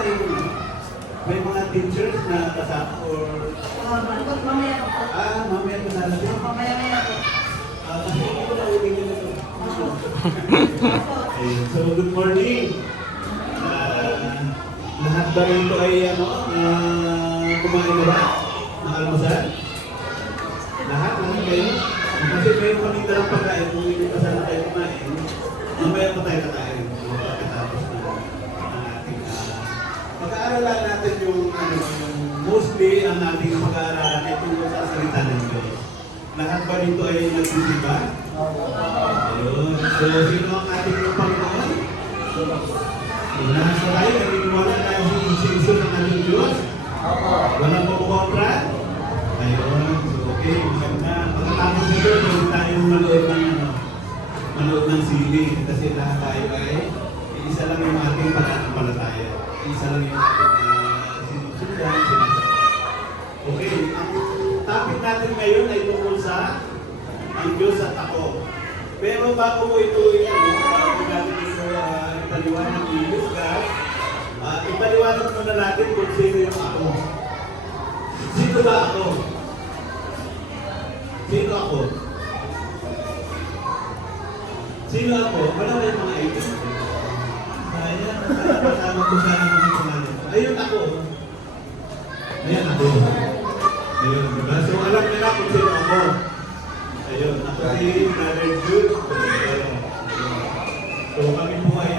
ay may mga teachers na kasama or... Mamaya po. Mamaya ko nalagyan. Mamaya po. Kasi hindi ko na ulit nito. So, good morning. Lahat ba rito ay kumain na ba? Ng almusal? Lahat kayo? Kasi kayo kami dalang pagkain, kung hindi pa sana kayo kumain, mamaya pa tayo kakain. Pagkatapos ng ating pag-aaralan natin yung mostly ang ating pag-aaralan ay tungkol sa salita ng Diyos. Lahat ba dito ay nagsisimba? Ayun. So, sino ang ating Panginoon? Lahat sa tayo, naniniwala na si Jesus ang ating Diyos? Walang kukontra? Ayun. So, okay. Maganda. Pagkatapos nito, huwag tayong manood ng sili. Kasi lahat tayo ay isa lang yung ating pananampalataya. Isa lang yung ating sinusundan, sinasabi. Okay. Ang topic natin ngayon ay tungkol sa ang Diyos at ako. Pero bago mo ito bago natin ito ipaliwanag ni Diyos, ipaliwanag muna natin kung sino yung ako. Sino ba ako? Sino ako? Sino ako? Wala ba yung mga ito? Ayan, kasama ko sana mga pangalan. Ayun ako. Ayan ako. Ayun, diba? So alam nila kung sino ako. Ayun, ako si Brother Jude. So kami po ay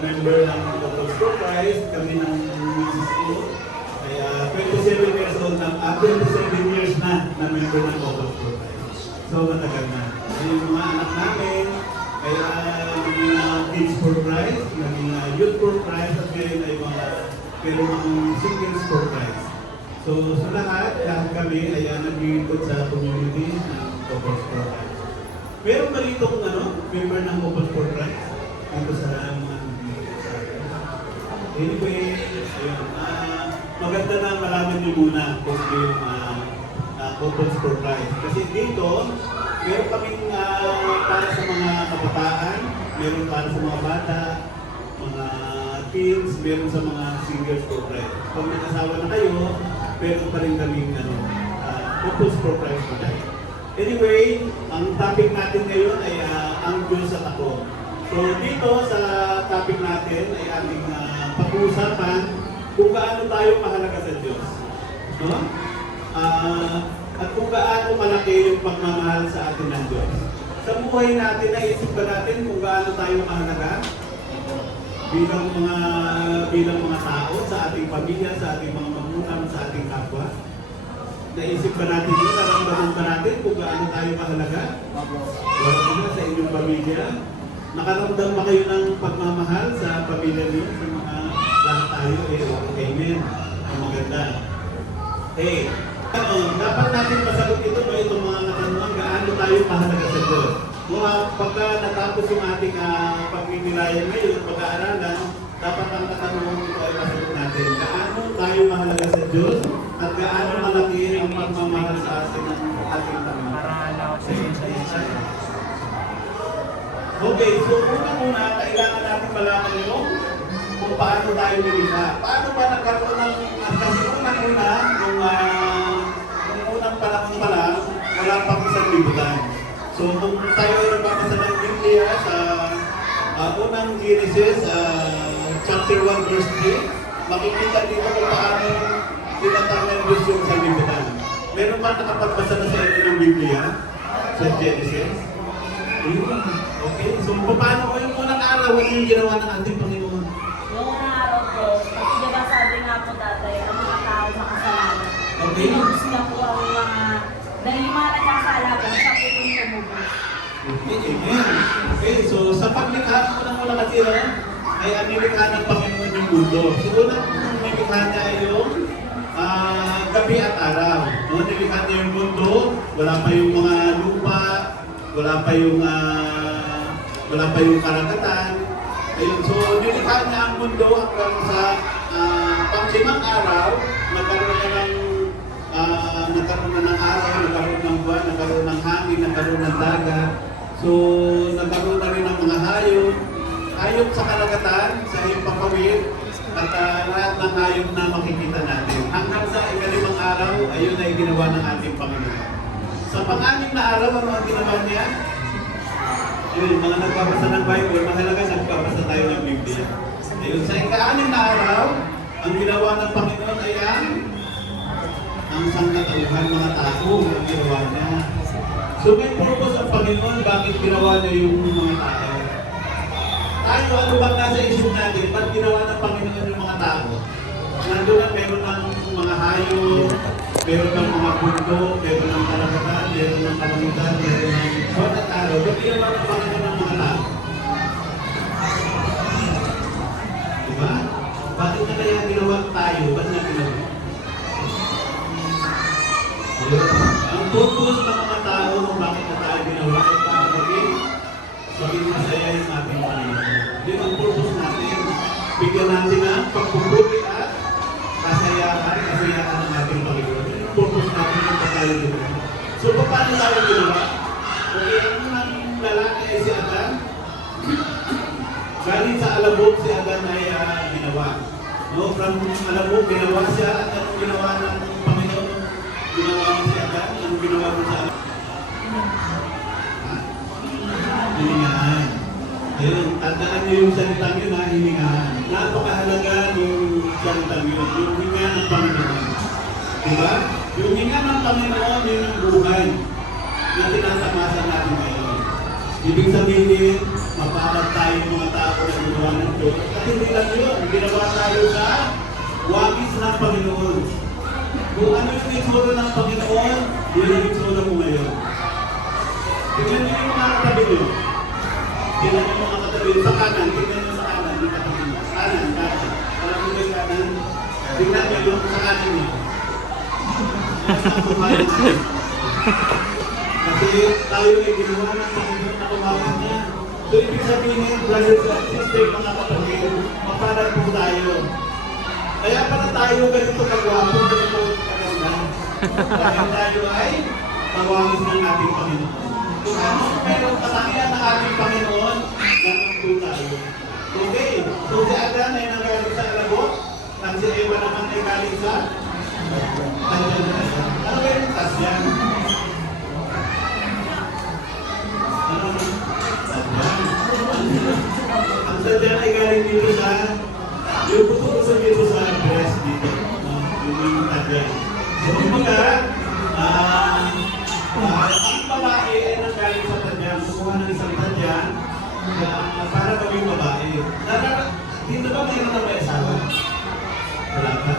member ng Locals for Christ. Kami ng MCCO. Ay 27 years old na, 27 years na member ng Locals for Christ. So matagal na. Yung mga anak namin, kaya naging Kids for Christ, naging Youth for Christ, at ngayon ay mga Singles for Christ. So sa lahat kami ay nag-iikot sa community ng Locals for Christ. Meron ba rito member ng Locals for Christ? Dito sa mga anyway, ayun, maganda na malaman niyo muna kung yung Locals for Christ. Kasi dito, meron kaming para sa mga kabataan, meron para sa mga bata, mga kids, meron sa mga singles for Christ. Pag nag-asawa na kayo, meron pa rin kaming Locals for Christ po tayo. Anyway, ang topic natin ngayon ay ang Diyos at ako. So dito sa topic natin ay ating pag-uusapan kung gaano tayo mahalaga sa Diyos. No? At kung gaano malaki yung pagmamahal sa atin ng Diyos. Sa buhay natin, naisip ba natin kung gaano tayo mahalaga bilang mga tao sa ating pamilya, sa ating mga magulang, sa ating kapwa? Naisip ba natin yun? Naramdaman ba natin kung gaano tayo mahalaga? Wala na sa inyong pamilya. Nakaramdam ba kayo ng pagmamahal sa pamilya niyo? Sa mga lahat tayo? Amen. Ang maganda. Dapat natin masagot ito itong mga katanungan, gaano tayo mahalaga sa Diyos. Pagka natapos yung ating pagpipirayan ngayon, pag-aaralan, dapat ang katanungan ito ay masagot natin. Gaano tayo mahalaga sa Diyos at gaano malaki ang pagmamahal sa atin ng ating pamilya. Okay, so una-una, kailangan natin malaman yung kung paano tayo nilikha. Paano ba nagkaroon ng, kasi unang-una, nung unang panahon pa lang, wala pang isang libutan. So kung tayo ay nagbabasa ng Biblia sa unang Genesis, chapter 1, verse 3, makikita dito kung paano tinatawag ng Diyos yung sa libutan. Meron ba nakapagbasa na sa inyo ng Biblia? Sa Genesis? Okay, so paano ko yung unang araw yung ginawa ng ating Panginoon? Yung unang araw po, kasi diba sabi nga po tatay, ang mga tao makasalanan. Okay. Inubos niya po ang dahil yung mga nagkakalaban, siya po yung tumubos. Okay, amen. Okay, so sa paglikha, unang-una kasi ay ang nilikha ng Panginoon yung mundo. So unang nilikha niya ay yung gabi at araw. No? Nilikha niya yung mundo, wala pa yung mga lupa, wala pa yung karagatan. Ayun, so nilikha niya ang mundo hanggang sa pang-limang araw, nagkaroon na ng araw, nagkaroon ng buwan, nagkaroon ng hangin, nagkaroon ng dagat. So nagkaroon na rin ng mga hayop sa karagatan, sa iyong papawid, at lahat ng hayop na makikita natin. Hanggang sa ikalimang araw, ayun ay ginawa ng ating Panginoon. Sa pang-anim na araw, ano ang ginawa niya? Ayun, mga nagbabasa ng Bible, mahalaga nagbabasa tayo ng Biblia. Ayun, sa ika-anim na araw, ang ginawa ng Panginoon ay ang sangkatauhan mga tao ang ginawa niya. So may purpose ang Panginoon, bakit ginawa niya yung mga tao? Tayo, ano bang nasa isip natin? Ba't ginawa ng Panginoon yung mga tao? Nandun na meron ng mga hayop, meron ng mga bundok, meron ng karagatan, meron ng kalangitan, meron ng buwan at araw. Ba't ginawa ng Panginoon ng mga tao? Diba? Bakit na kaya ginawa tayo? Ba't na ginawa? Ang purpose ng mga tao kung bakit na tayo ginawa ay para maging masaya yung ating Panginoon. Yun ang purpose natin. Bigyan natin ang pagpuputi at kasayahan ng ating Panginoon. Yun ang purpose natin kung tayo ginawa. So, paano tayo ginawa? Okay, ang lalaki ay si Adan. Galing sa alabog si Adan ay ginawa. No, from alabog, ginawa siya at anong ginawa ng Panginoon? Ginawa mo si Adan, anong ginawa mo sa alabog? Hiningahan. Ayun, tandaan niyo yung salitang yun ha, hiningahan. Napakahalaga yung salitang yun, yung hinga ng Panginoon. Diba? Yung hinga ng Panginoon, yun yung buhay na tinatamasan natin ngayon. Ibig sabihin, mapapag tayo mga tao na ginawa ng Diyos. At hindi lang yun, ginawa tayo sa wagis ng Panginoon. Kung ano yung itsura ng Panginoon, yun ang itsura mo ngayon. Tignan niyo yung mga katabi niyo. Tignan niyo yung mga katabi niyo. Sa kanan, tignan niyo sa kanan. Yung katabi niyo. Kanan. Alam niyo ba yung kanan? Tignan niyo yung sa kanan niyo. Kasi tayo ay ginawa ng Panginoon na kumawin niya. So, ibig sabihin, brothers and sisters, mga kapatid, maparang po tayo. Kaya para tayo ganito kagwapo, ganito kaganda. Dahil tayo ay tawagin ng ating Panginoon. Kung ano meron katangian ng ating Panginoon, ganun po tayo. Okay, so si Adan ay nagaling sa alabok, at si Eva naman ay galing sa ano ba yung tasyan? Ang sadyan ay galing dito sa yung puso dito sa breast dito. Yung sadyan. So, kumbaga, ang babae ay nanggaling sa tadyan. Kumuha ng isang tadyan para gawing babae. Dito ba mayroon na may asawa? Wala ka?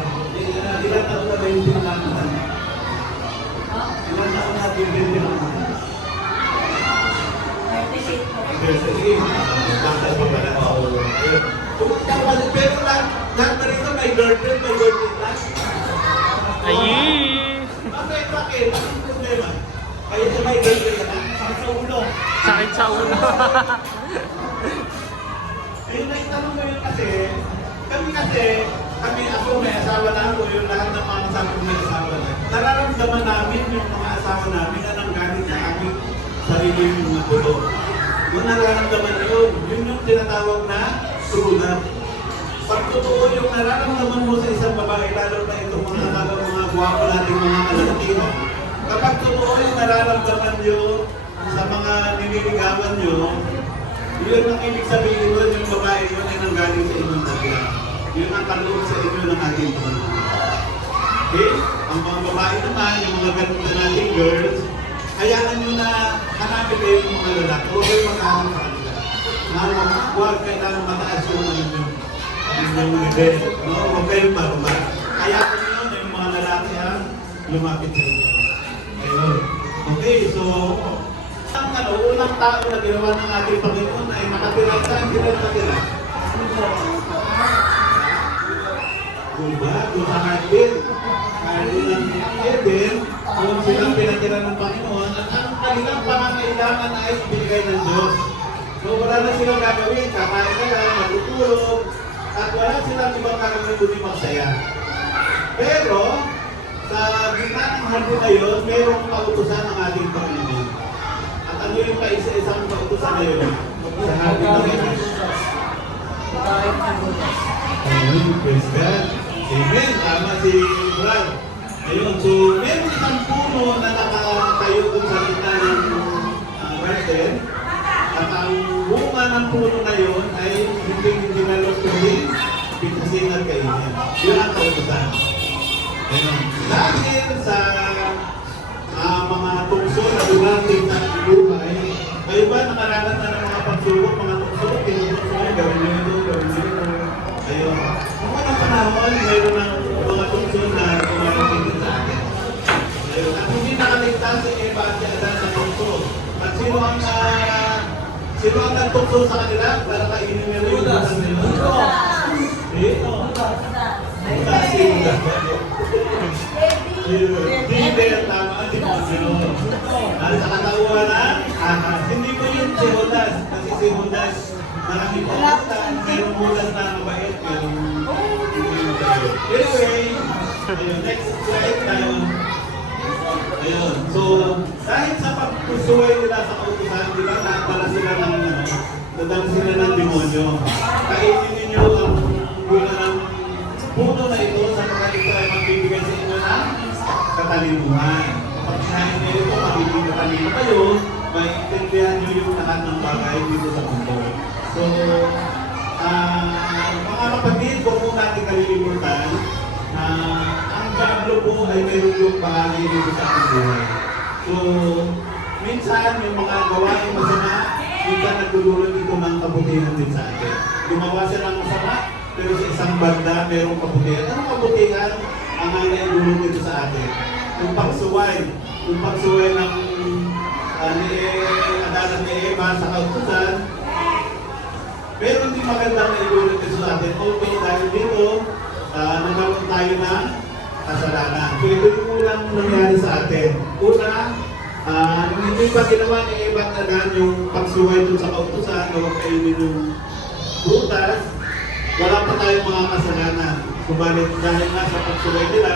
Ilan taon na ba yung pinangalan? Ilan taon na yung pinangalan? 38. Basta pa pala. Pero lahat na rito may girlfriend lang. Ayy! Bakit? Anong problema? Kaya siya may girlfriend ka na? Sakit sa ulo. Sakit sa ulo. Ayun na itanong mo yun kasi, kami ako may asawa na ako, yung lahat ng mga kasama ko may asawa na. Nararamdaman namin yung mga asawa namin na nanggaling sa aming sarili yung mga tulo. Kung nararamdaman yun, yun yung tinatawag na true love. Pag totoo yung nararamdaman mo sa isang babae, lalo na itong mga guwapo nating mga kalatino, kapag totoo yung nararamdaman nyo sa mga nililigawan nyo, yun ang ibig sabihin nun, yung babae yun ay nanggaling sa inyong tagyan. Yun ang kaloob sa inyo ng ating Panginoon. Okay? Ang mga babae naman, yung mga ganito nating girls, hayaan nyo na hanapin kayo ng mga lalaki. Huwag kayo makahanap sa kanila. Huwag kailangan mataas yung inyong level. No? Huwag kayong maruma. Hayaan nyo na yung mga lalaki ang lumapit sa inyo. Ayun. Okay, so ang unang tao na ginawa ng ating Panginoon ay nakatira. Saan sila nakatira? Diba? Doon sa Garden. Garden ng Eden, doon silang pinatira ng Panginoon at ang kanilang pangangailangan ay ibigay ng Diyos. So wala na silang gagawin, kakain na lang, matutulog, at wala silang ibang gagawin kundi magsaya. Pero, sa gitna ng hardin na yun, mayroong pautusan ng ating Panginoon. At ano yung kaisa-isang pautusan na yun? Sa hardin na yun. Ayun, praise God. Amen. Tama si Brad. Ayun, so meron isang puno na nakatayo dun sa gitna ng garden. At ang bunga ng puno na yun ay hindi nalutuin, pitasin at kainin. Yun ang kautusan. Ayun. Dahil sa mga tukso na dumating sa buhay, kayo ba nakaranas na ng mga pagsubok, mga tukso, gawin nyo ito, gawin nyo ito. Ayun. Kung anong panahon, mayroon ng mga tukso na dumating din sa atin. Ayun. At hindi nakaligtas si Eva at si Adan sa tukso. At sino ang nagtukso sa kanila para kainin nila yung butas nila? Ito. Butas si Judas. Hindi ang tama ang demonyo. At sa katauhan ng ahas. Hindi ko yun si Judas. Kasi si Judas maraming pumuntan. Mayroong Judas na mabait. Anyway, ayun, next slide tayo. Ayun. So, dahil sa pagpusuway nila sa kautusan, di ba, nakapala sila ng nadang sila ng demonyo. Kainin ninyo ang bunga ng puno na ito sa mga ito ay magbibigay sa inyo ng katalinuhan. Kapag sinahin niyo ito, magiging katalino kayo, maintindihan niyo yung lahat ng bagay dito sa mundo. So, mga kapatid, huwag po natin kalilimutan na ang Diablo po ay mayroon yung bahagi dito sa ating buhay. So, minsan yung mga gawain masama, minsan nagdudulot ito ng kabutihan din sa atin. Gumawa siya ng masama, pero sa isang banda, mayroong kabutihan. Anong kabutihan ang naidulot dito sa atin? Yung pagsuway ng ni Adan at ni Eva sa kautusan, pero hindi magandang naidulot dito sa atin. Okay, dahil dito, nagkaroon tayo ng kasalanan. So ito yung unang nangyari sa atin. Una, hindi pa ginawa ni Eva at Adan yung pagsuway dun sa kautusan o kainin yung butas, wala pa tayong mga kasalanan. Subalit dahil nga sa pagsuway nila,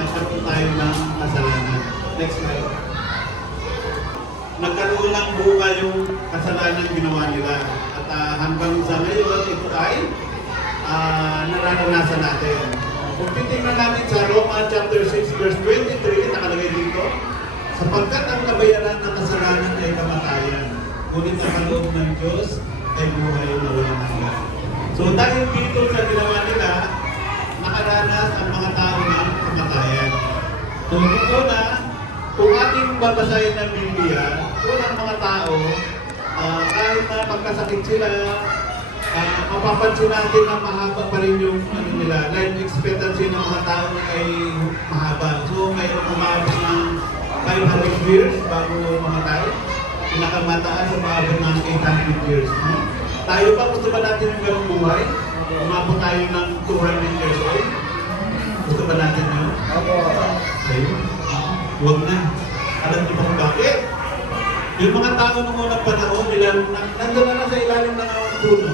nagkaroon tayo ng kasalanan. Next slide. Nagkaroon ng bunga yung kasalanan ginawa nila. At hanggang sa ngayon, ito ay nararanasan natin. Kung titingnan natin sa Roma chapter 6 verse 23, nakalagay dito, sapagkat ang kabayaran ng kasalanan ay kamatayan, ngunit ang kaloob ng Diyos ay buhay na walang hanggan. So dahil dito sa ginawa nila, nakaranas ang mga tao ng kamatayan. So dito na, kung ating babasahin ng Biblia, unang mga tao, kahit na magkasakit sila, mapapansin natin na mahaba pa rin yung nila. Life expectancy ng mga tao ay mahaba. So mayroong umabot ng 500 years bago mamatay. Pinakamataas umabot ng 800 years. No? Tayo ba, gusto ba natin yung ganong buhay? Umabot tayo ng 200 years old? Gusto ba natin yun? Ayun. Huwag na. Alam niyo ba kung bakit? Yung mga tao nung unang panahon, nandun na sa ilalim ng puno.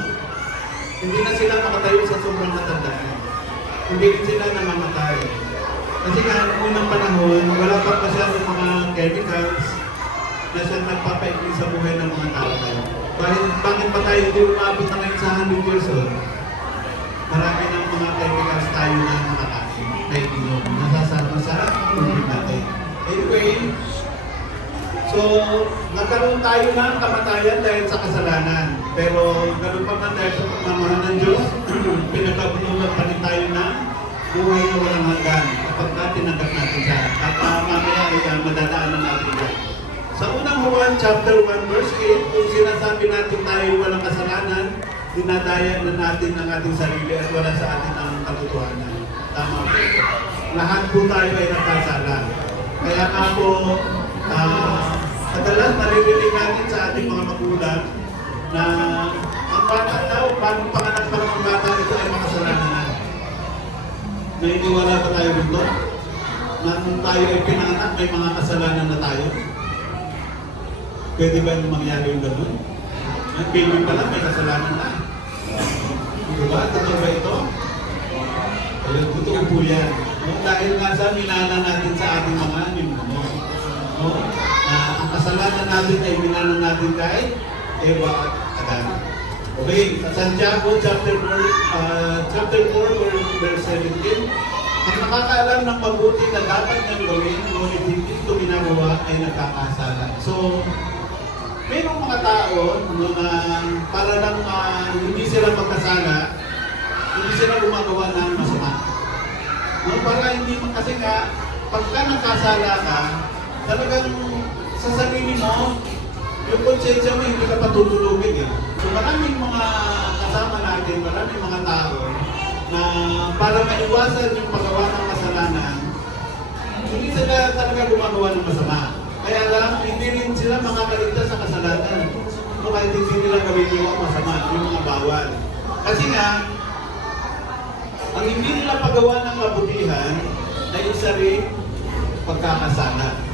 Hindi na sila makatayo sa sobrang matandaan. Hindi rin sila namamatay. Kasi nga, nung unang panahon, wala pa masyadong mga chemicals na siyang nagpapaikli sa buhay ng mga tao tayo. Bakit pa tayo hindi umabot na ngayon sa 100 years old? Marami ng mga chemicals tayo na nakakain, na inom, nasasama sa tubig natin. Anyway, so nagkaroon tayo ng kamatayan dahil sa kasalanan. Pero ganoon pa man dahil sa pagmamahal ng Diyos, pinagkabulugan pa rin tayo ng buhay na walang hanggan kapag tinanggap natin siya. At mamaya ay madadaanan natin yan. Sa unang Juan chapter 1 verse 8, kung sinasabi natin tayo walang kasalanan, dinadaya na natin ang ating sarili at wala sa atin ang katotohanan. Tama po. Lahat po tayo ay nagkasala. Kaya nga po, madalas naririnig natin sa ating mga magulang na ang bata daw, bagong panganak pa ng bata, ito ay makasalanan na. Nainiwala ba tayo dito? Na nung tayo ay pinanganak, may mga kasalanan na tayo? Pwede ba yung mangyari yung gano'n? Ang baby pa lang, may kasalanan na. Diba? Totoo ba ito? Ayun, totoo po yan. Dahil nga sa minana natin sa ating mga ninuno. No? Ang kasalanan natin ay minana natin kay Eva at Adan. Okay, sa Santiago chapter 4, verse 17. Ang nakakaalam ng mabuti na dapat niyang gawin, ngunit hindi ito ginagawa ay nagkakasala. So, mayroong mga tao na para lang hindi sila magkasala, hindi sila gumagawa ng masama. No, para hindi, kasi nga, pagka nagkasala ka, talagang sa sarili mo, yung konsensya mo, hindi ka patutulugin. So maraming mga kasama natin, maraming mga tao na para maiwasan yung paggawa ng kasalanan, hindi sila talaga gumagawa ng masama. Kaya lang, hindi rin sila makakaligtas sa kasalanan. So kahit hindi nila gawin yung masama, yung mga bawal. Kasi nga, ang hindi nila paggawa ng kabutihan ay isa rin pagkakasala.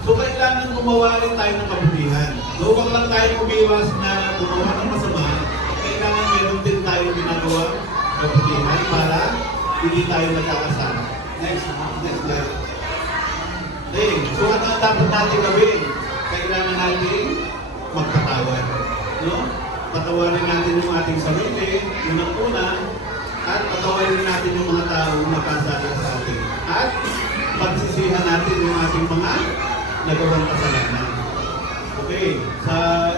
So kailangan gumawa rin tayo ng kabutihan. So huwag lang tayo umiwas na gumawa ng masama, kailangan meron din tayo ginagawa kabutihan para hindi tayo nagkakasala. Next slide. Okay, so ano ang dapat natin gawin? Kailangan natin magpatawad. No? Patawarin natin yung ating sarili, unang-una, at patawarin natin yung mga taong nakasala sa atin. At pagsisihan natin yung ating mga nagawang kasalanan. Okay, sa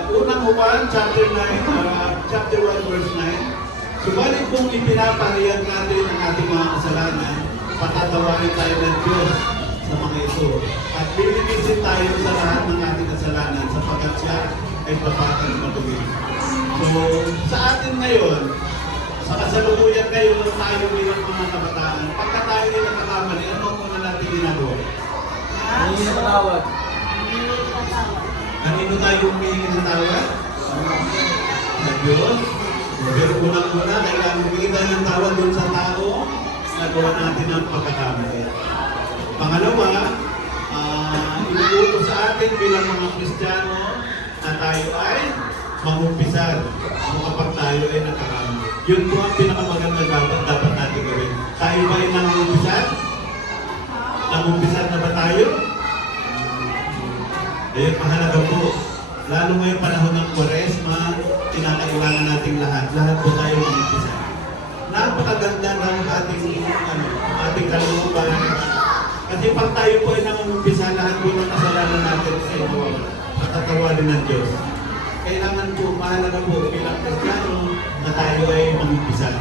unang Juan, chapter 1, verse 9, subalit kung ipinapahayag natin ang ating mga kasalanan, patatawarin tayo ng Diyos sa mga ito. At lilinisin tayo sa lahat ng ating kasalanan sapagkat siya ay tapat at matuwid. So, sa atin ngayon, sa kasalukuyan ngayon, tayo bilang mga kabataan, pagka tayo ay nakakamali, ano ang muna natin ginagawa? Hindi na patawad. Kanino tayo humihingi ng tawad? Sa Diyos. Pero unang-una, kailangan humingi tayo ng tawad doon sa tao na gawa natin ang pagkakamali. Pangalawa, inuutos sa atin bilang mga Kristiyano na tayo ay mangumpisal kung kapag tayo ay nagkakamali. Yun po ang pinakamaganda dapat natin gawin. Tayo ba ay nangumpisal? Nangumpisal na ba tayo? Ayun, mahalaga po. Lalo ngayong panahon ng Quaresma, kinakailangan nating lahat. Lahat po tayo mag-umpisa. Napakaganda ng ating kalooban. Kasi pag tayo po ay nangungumpisa, lahat po ng kasalanan natin ay mawawala. Patatawarin ng Diyos. Kailangan po, mahalaga po bilang Kristiyano na tayo ay mag-umpisa.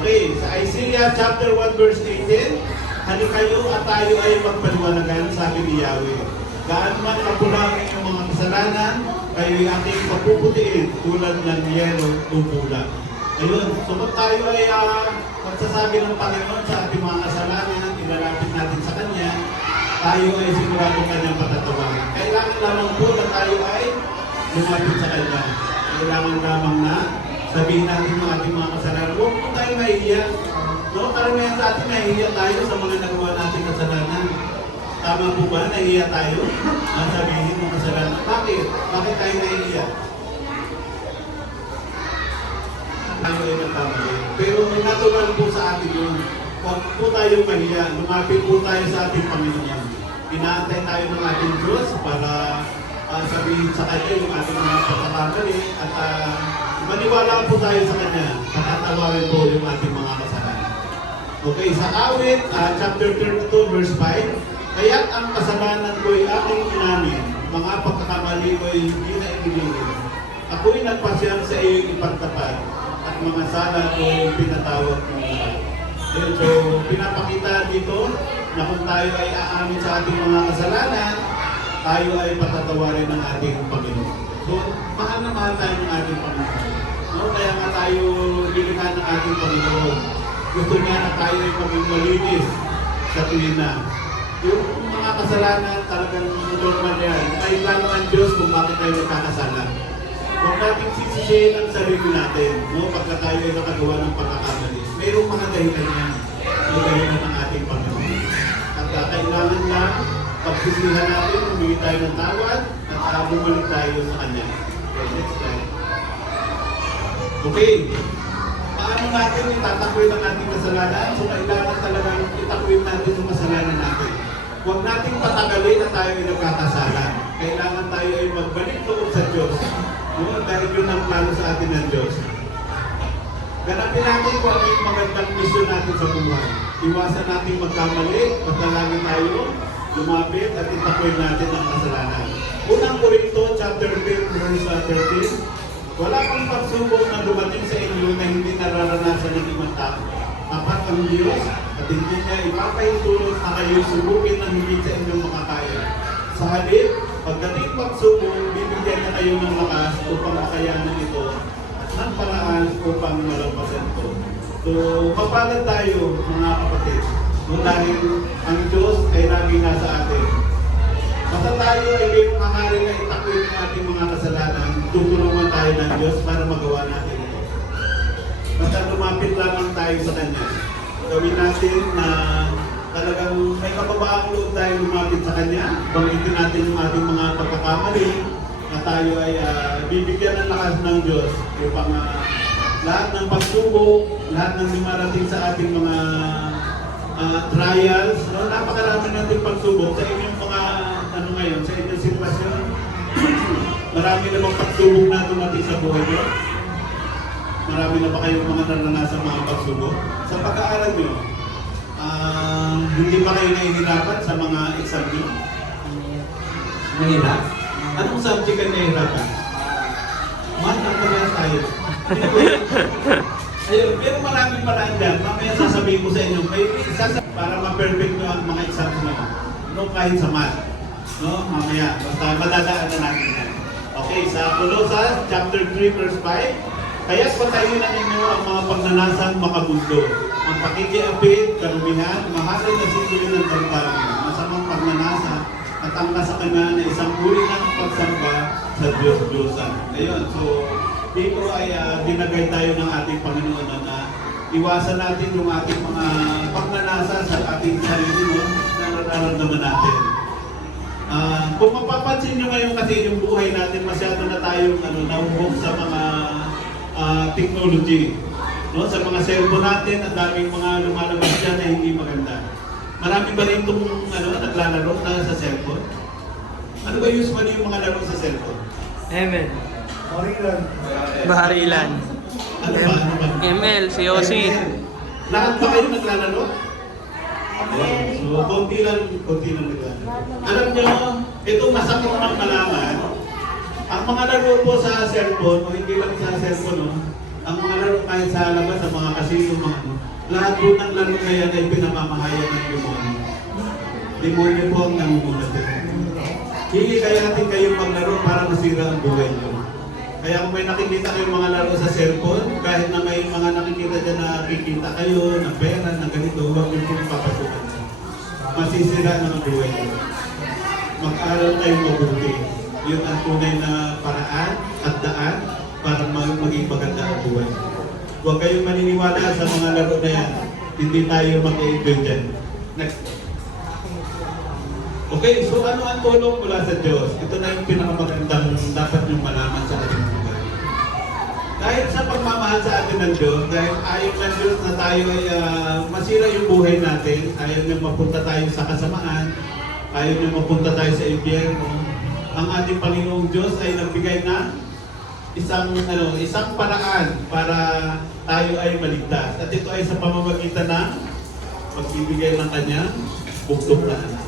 Okay, sa Isaiah chapter 1 verse 18, hali kayo at tayo ay magpaliwanagan, sabi ni Yahweh. Gaano man kapulangin yung mga kasalanan, kayo yung ating papuputiin tulad ng yelo o pula. Ayun, so kung tayo ay magsasabi ng Panginoon sa ating mga kasalanan, ilalapit natin sa Kanya, tayo ay sigurado Kanyang patatawarin. Kailangan lamang po na tayo ay lumapit sa Kanya. Kailangan lamang na sabihin natin ng ating mga kasalanan. Huwag po tayo mahihiya. No? Karamihan sa atin nahihiya tayo sa mga nagawa nating kasalanan. Tama po ba? Nahihiya tayo? Sabihin ng kasalanan. Bakit? Bakit tayo nahihiya? Tayo ay nagkamali. Pero natural po sa atin yun. Huwag po tayo mahiya. Lumapit po tayo sa ating Panginoon. Inaantay tayo ng ating Diyos para sabihin sa Kanya yung ating mga pagkakamali at maniwala po tayo sa Kanya. Patatawarin po yung ating mga kasalanan. Okay, sa Awit, chapter 32, verse 5, kaya't ang kasalanan ko'y aking inamin, mga pagkakamali ko'y hindi na itinigil. Ako'y nagpasyang sa iyong ipagtapat, at mga sala ko'y pinatawag ng lahat. So, pinapakita dito na kung tayo ay aamin sa ating mga kasalanan, tayo ay patatawarin ng ating Panginoon. So, mahal na mahal tayo ng ating Panginoon. No? Kaya nga tayo nilikha ng ating Panginoon. Gusto niya na tayo ay maging malinis sa tuwin na. Yung mga kasalanan talagang normal yan. May plano ang Diyos kung bakit tayo nagkakasala. Huwag natin sisisihin ang sarili natin, no? Pagka tayo ay nakagawa ng pagkakamali. Mayroong mga dahilan yan. Yung dahilan ng ating Panginoon. At kailangan lang pagsisihan natin, humingi tayo ng tawad at bumalik tayo sa Kanya. Okay, next slide. Okay. Paano natin itatakwil ang ating kasalanan? So kailangan talagang itakwil natin yung kasalanan natin. Huwag nating patagalin na tayo ay nagkakasala. Kailangan tayo ay magbalik loob sa Diyos. No? Dahil yun ang plano sa atin ng Diyos. Ganapin natin kung ano yung magandang misyon natin sa buhay. Iwasan natin magkamali, magdalangin tayo, lumapit at itakwil natin ang kasalanan. Unang Korinto, chapter 10, verse 13, wala pang pagsubok na dumating sa inyo na hindi nararanasan ng ibang tao. Tapat ang Diyos at hindi niya ipapahintulot na kayo subukin ng hindi sa inyong makakaya. Sa halip, pagdating pagsubok, bibigyan niya kayo ng lakas upang makayanan ito ng paraan upang malampasan ito. So, mapalad tayo mga kapatid. No, dahil ang Diyos ay lagi nasa atin. Basta tayo ay mayroong hangarin na itakwil ang ating mga kasalanan, tutulungan tayo ng Diyos para magawa natin ito. Basta lumapit lamang tayo sa Kanya. Gawin natin na talagang may kababaang loob tayo lumapit sa Kanya. Banggitin natin yung ating mga pagkakamali na tayo ay bibigyan ng lakas ng Diyos upang lahat ng pagsubok, lahat ng dumarating sa ating mga trials, no? Napakarami natin pagsubok sa inyong mga ano ngayon, sa inyong sitwasyon. Marami namang pagsubok na dumating sa buhay nyo. Marami na ba kayong mga naranasan mga pagsubok? Sa pag-aaral nyo, hindi ba kayo nahihirapan sa mga exam nyo? Mahirap? Anong subject ka nahihirapan? Math ang parehas tayo. Ayun, pero maraming paraan dyan. Mamaya sasabihin ko sa inyo, para ma-perfect nyo ang mga exam nyo. No, kahit sa math. No, mamaya. Basta madadaan na natin yan. Okay, sa Colossus, chapter 3, verse 5. Kaya't patayin na ninyo ang mga pagnanasang makabundo. Ang pakikiapit, karumihan, mahalin na sikulit ng damdamin. Masamang pagnanasa at ang kasakana na isang uri ng pagsamba sa Diyos-Diyosan. Ayun, so dito ay dinagay tayo ng ating Panginoon na iwasan natin yung ating mga pagnanasa sa ating sarili no, na nararamdaman natin. Kung mapapansin nyo ngayon kasi yung buhay natin masyado na tayong nauhog sa mga technology. No? Sa mga cellphone natin, ang daming mga lumalabas dyan na hindi maganda. Marami ba rin itong naglalaro na sa cellphone? Ano ba usually yung mga laro sa cellphone? Amen. Baharilan. Ano ba? Ano ba? ML, si Yossi. Lahat ba kayo naglalaro? Ayan. So, konti lang naglalaro. Alam nyo, itong masakit namang malaman, ang mga laro po sa cellphone, o hindi lang sa cellphone, no? Ang mga laro kahit sa labas, sa mga casino, mga lahat po ng laro na yan ay pinamamahayan ng demonyo. Demonyo po ang namumulat. Hindi kaya natin kayong maglaro para masira ang buhay nyo. Kaya kung may nakikita kayong mga laro sa cellphone, kahit na may mga nakikita dyan na kikita kayo, na pera, na ganito, huwag nyo pong papasukan. Masisira ng buhay nyo. Mag-aral kayong mabuti. Yun ang tunay na paraan at daan para maging maganda ang buhay. Huwag kayong maniniwala sa mga laro na yan. Hindi tayo mag-i-enjoy dyan. Next. Okay, so ano ang tulong mula sa Diyos? Ito na yung pinakamagandang dapat niyong malaman sa ating buhay. Dahil sa pagmamahal sa atin ng Diyos, dahil ayaw ng Diyos na tayo ay masira yung buhay natin, ayaw niya mapunta tayo sa kasamaan, ayaw niya mapunta tayo sa impyerno, ang ating Panginoong Diyos ay nagbigay na isang paraan para tayo ay maligtas. At ito ay sa pamamagitan ng pagbibigay ng kanyang bugtong na anak.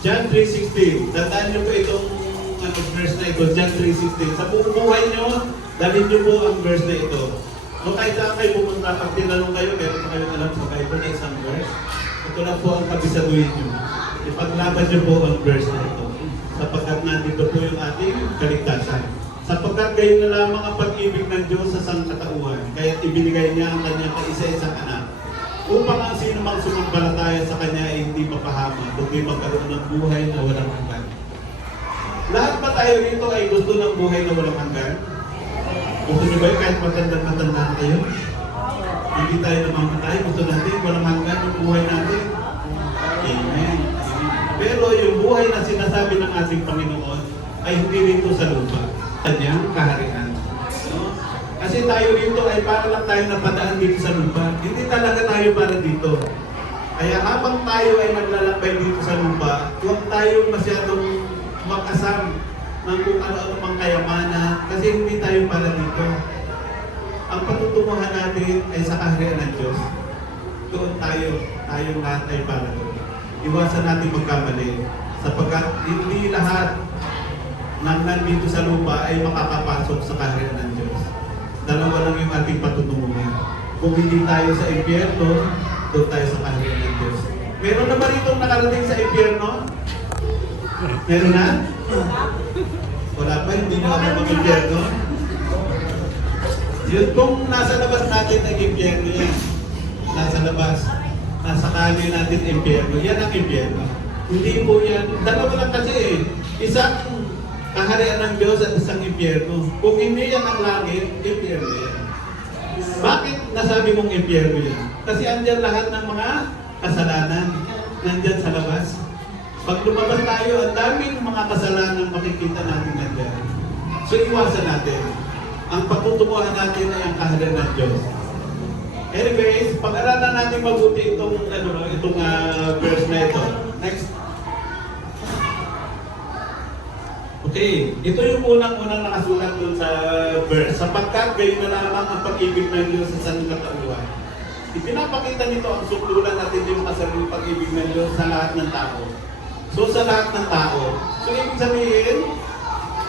John 3:16. Tandaan niyo po itong verse na ito, John 3:16. Sa buong buhay niyo, dalhin niyo po ang verse na ito. No, kahit saan kayo pumunta, pag tinanong kayo, meron pa kayong alam sa Bible na isang verse. Ito na po ang kabisaduhin niyo. Ipaglaban niyo po ang verse na ito. Sapagkat nandito po yung ating kaligtasan. Sapagkat kayo na lamang ang pag-ibig ng Diyos sa sangkatauhan, kaya't ibinigay niya ang kanyang kaisa-isang anak. Upang ang sino mang sumampalataya sa Kanya ay hindi mapahama, kundi magkaroon ng buhay na walang hanggan. Lahat ba tayo rito ay gusto ng buhay na walang hanggan? Gusto niyo ba yun kahit matanda na kayo? Hindi tayo namamatay, gusto natin walang hanggan yung buhay natin. Amen. Pero yung buhay na sinasabi ng ating Panginoon ay hindi rito sa lupa. Kanyang kaharian. No? Kasi tayo dito ay para lang tayo napadaan dito sa lupa. Hindi talaga tayo para dito. Kaya habang tayo ay naglalakbay dito sa lupa, huwag tayong masyadong makasam ng kung ano-ano mang kayamanan kasi hindi tayo para dito. ang patutunguhan natin ay sa kaharian ng Diyos. Doon tayong lahat ay para doon. Iwasan natin magkamali, sapagkat hindi lahat ng nandito sa lupa ay makakapasok sa kaharian ng Diyos. Dalawa lang yung ating patutunguhan. Kung hindi tayo sa impyerno, doon tayo sa kaharian ng Diyos. Meron na ba rito nakarating sa impyerno? Meron na? Wala pa, hindi na ako mag-impyerno. Yun, kung nasa labas natin ang impyerno yan. Nasa labas. Nasa kali natin impyerno. Yan ang impyerno. Hindi po yan. Dalawa lang kasi eh. Isang kaharian ng Diyos at isang impyerno. Kung hindi yan ang langit, impyerno yan. Bakit nasabi mong impyerno yan? Kasi andyan lahat ng mga kasalanan. Nandyan sa labas. Pag lumabas tayo, ang daming mga kasalanan makikita natin nandyan. So iwasan natin. Ang patutunguhan natin ay ang kaharian ng Diyos. Anyways, pag-aralan natin mabuti itong verse na ito. Next. Okay, ito yung unang-unang nakasulat dun sa verse. Sapagkat kayo na lamang ang pag-ibig ng Diyos sa sanlibutan. Ipinapakita nito ang suklulan at hindi makasariling pag-ibig ng Diyos sa lahat ng tao. So sa lahat ng tao. So ibig sabihin,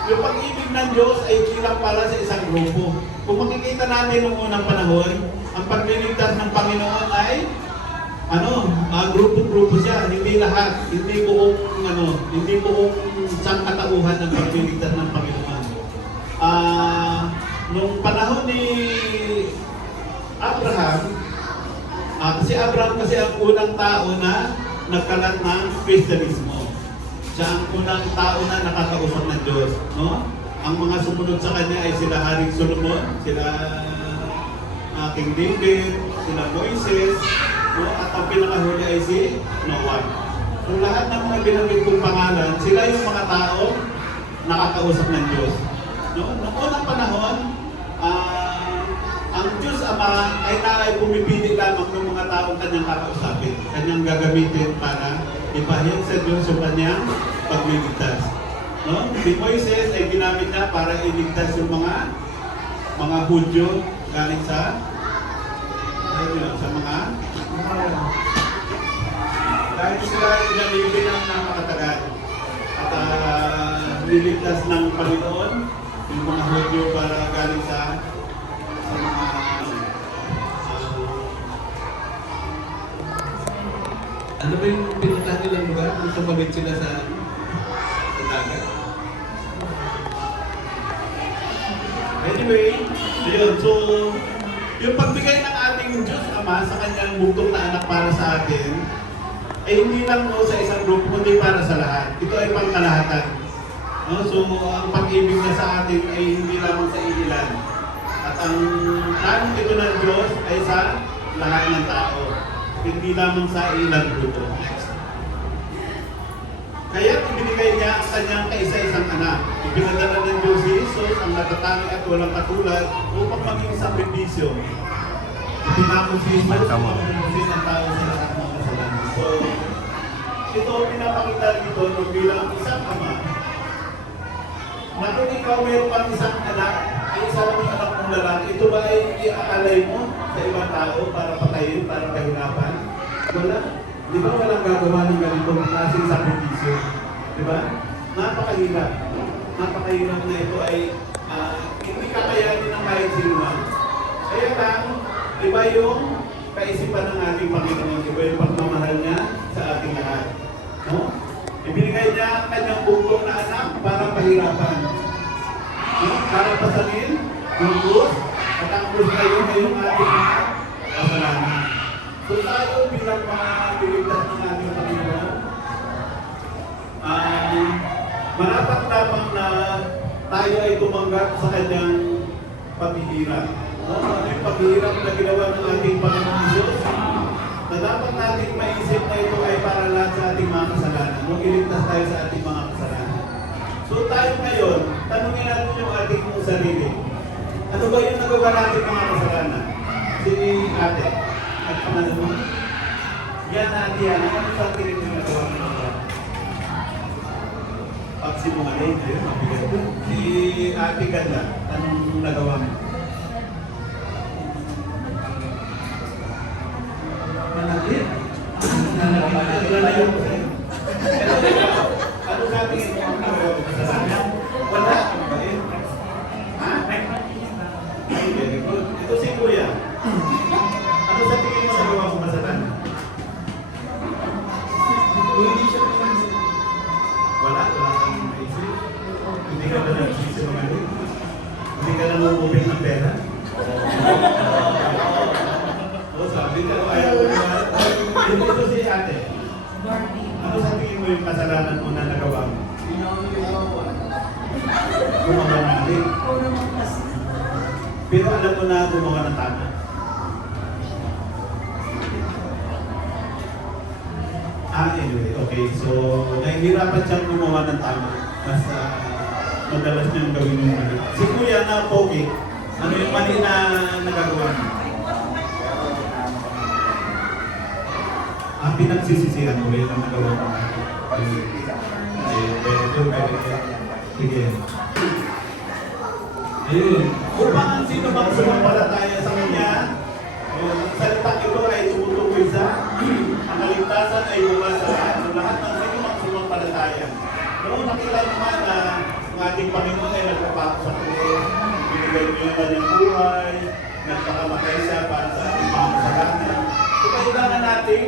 yung pag-ibig ng Diyos ay kilang para sa isang grupo. Kung makikita natin noong unang panahon, ang pagliligtas ng Panginoon ay grupo-grupo siya, hindi lahat, hindi buong sangkatauhan ng pagliligtas ng Panginoon. Nung panahon ni Abraham, si Abraham kasi ang unang tao na nagkalat ng Kristiyanismo. Siya ang unang tao na nakakausap ng Diyos. No? Ang mga sumunod sa kanya ay sila Haring Solomon, sila King David, sila Moises, no? At ang pinakahuli ay si Noah. So lahat ng mga binanggit kong pangalan, sila yung mga tao nakakausap ng Diyos. No? Noong unang panahon, ang Diyos Ama ay pumipili lamang ng mga taong kanyang kakausapin, kanyang gagamitin para ipahayag sa Diyos yung kanyang pagliligtas. No? Si Moises ay ginamit niya para iligtas yung mga Hudyo galing sa mga dahil sila ay nalibin ng napakatagal at niligtas ng Panginoon yung mga Hudyo para galing sa mga ano ba yung pinuntahan nilang lugar kung sumabit sila sa dagat? Anyway, yun. So, yung pagbigay ng ating Diyos Ama sa kanyang bugtong na anak para sa atin, ay hindi lang sa isang grupo, kundi para sa lahat. Ito ay pangkalahatan. No? So, ang pag-ibig niya sa atin ay hindi lamang sa ilan. At ang tanong ito ng Diyos ay sa lahat ng tao. Hindi lamang sa ilang grupo. Kaya ibinigay niya ang kanyang kaisa-isang anak. Ipinadala ng Diyos si Jesus, ang natatangi at walang katulad, upang maging sakripisyo. Ipinako si Jesus, mapapamusin ang tao sa lahat ng kasalanan. So, ito pinapakita dito bilang isang ama, na kung ikaw mayroon pang isang anak, ay isa lang yung anak mong lalaki, ito ba ay iaalay mo sa ibang tao para patayin, para kahirapan? Wala. Di ba walang gagawa ng ganitong klaseng sakripisyo? Di ba? Napakahirap. Napakahirap na ito ay hindi kakayanin ng kahit sino man. Kaya lang, iba yung kaisipan ng ating Panginoon, iba yung pagmamahal niya sa ating lahat. No? Ibinigay niya ang kanyang bugtong na anak para pahirapan. No? Para pasanin yung krus, at ang krus na yun ay yung ating mga kasalanan. So tayo bilang mga piligtas ng ating Panginoon, marapat lamang na tayo ay tumanggap sa kanyang paghihirap. No? Ano yung paghihirap na ginawa ng ating Panginoon Diyos? Na dapat natin maisip na ito ay para lahat sa ating mga kasalanan. Nung iligtas tayo sa ating mga kasalanan. So tayo ngayon, tanungin natin yung ating sarili. Ano ba yung nagawa natin mga kasalanan? Si ate. At panalo mo? Yan ate yan. Ano sa atin yung nagawa natin? Pagsimungaling, ayun, mabigat. Si ate ganda. Anong nagawa mo? Ito si Kuya. Ano sa tingin mo nagawa mo kasalanan? Hindi siya pinansin. Wala kang naisip. Hindi ka na nagsisinungaling. Hindi ka na umubig ng pera. O sabi ka, ayaw mo na. Ito si ate. Ano sa tingin mo yung kasalanan mo na nagawa mo? Hindi na ako niligawan. Gumawa ng mali. Pero alam mo na gumawa ng tama. Anyway, okay. So, nahihirapan siyang gumawa ng tama. Mas madalas niyang gawin yung mali. Si Kuya na pogi, ano yung mali na nagagawa niya? Pinagsisisihan mo yung nagawa mo. Very good. Sige. Ayun. Upang ang sino bang sumampalataya sa kanya, yung salitang ito ay tumutukoy sa ang kaligtasan ay mula sa lahat ng sino bang sumampalataya. Noong nakita naman na ang ating Panginoon ay nagpapako sa krus, binigay niyo yung kanyang buhay, nagpakamatay siya para sa ating mga kasalanan. So kailangan natin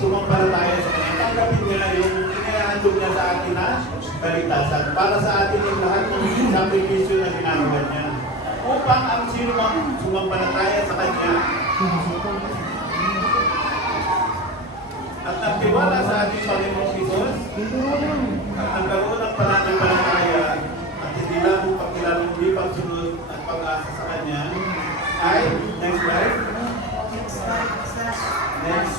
sumampalataya sa kanya. Tanggapin niya yung inihahandog niya sa atin na kaligtasan para sa atin yung lahat ng sakripisyo na ginagawa niya. Upang ang sino mang sumampalataya sa kanya at nagtiwala sa ating Panginoong Isus at nagkaroon ng pananampalataya at hindi lamang pagkilala hindi pagsunod at pag-asa sa kanya ay, next slide, next,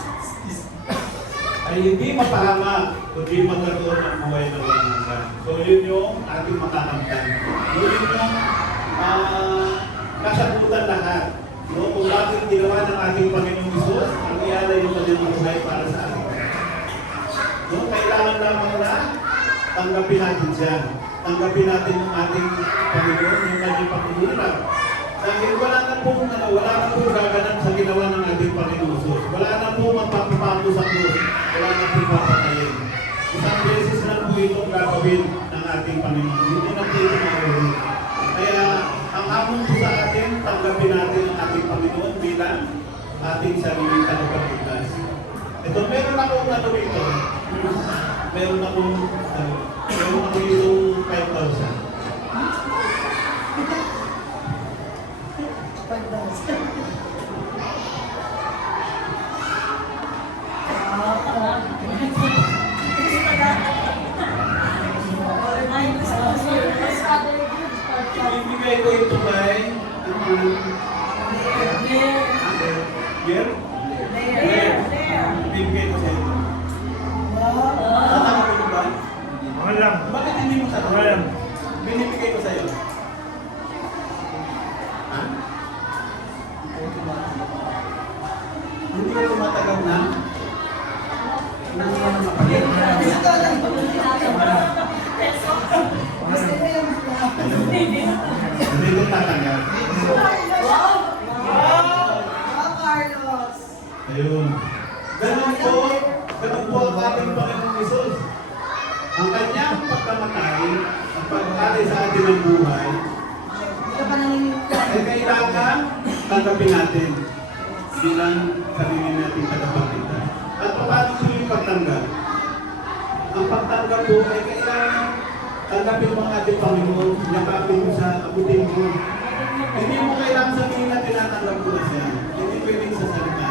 ay hindi mapahamak kundi magkaroon ng buhay na walang hanggan. So yun yung ating makakamtan. Yun yung kasagutan lahat. No? Kung bakit ginawa ng ating Panginoong Isus, ang ialay yung kanyang buhay para sa atin. No? Kailangan lamang na tanggapin natin siya. Tanggapin natin yung ating Panginoon, yung kanyang paghihirap. Dahil wala na pong gaganap sa ginawa ng ating Panginoon Isus. Wala na pong magpapapako sa krus. Wala na pong papatayin. Isang beses lang po itong gagawin ng ating Panginoon. Hindi na po ito gagawin. Kaya ang hamon po sa atin, tanggapin natin ang ating Panginoon bilang ating sariling tagapagligtas. Ito, meron akong ano ito. Meron akong yung 5,000. Ibigay ko ito kay Yer? Ibigay ko sa ito. Tatama ko ito ba? Walang. Bakit hindi mo sa Walang. binibigay ko sa iyo? Ha? Hindi ka tumatagal na? Hindi ko tatanggap. Ayun. Ganun po ang ating Panginoong Isus. Ang kanyang pagkamatay, ang pagkatay sa atin ng buhay, ay kailangan tanggapin natin bilang sarili natin tagapagligtas. At paano po yung pagtanggap? Ang pagtanggap po ay kailangan tanggapin mo ang ating Panginoon, yakapin mo sa abutin mo. Hindi mo kailangan sabihin na tinatanggap ko na siya. Hindi pwedeng sa salita.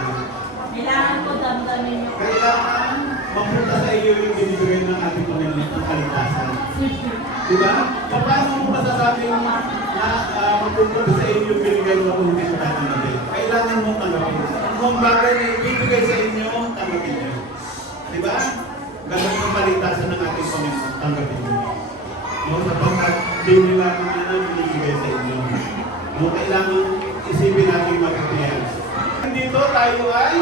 Kailangan ko damdamin yung Kailangan mapunta sa iyo yung binibigay ng ating Panginoon ng kaligtasan. Diba? Paano mo masasabi na mapunta sa iyo yung binigay mo kung hindi mo tatanggapin? Kailangan mo tanggapin. Kung bagay na ibibigay sa inyo, tanggapin niyo. Diba? Ganun yung kaligtasan ng ating Panginoon, tanggapin niyo. No, sapagkat hindi nila kung ano binibigay sa inyo. No, kailangan isipin natin mag-appeal. Dito tayo ay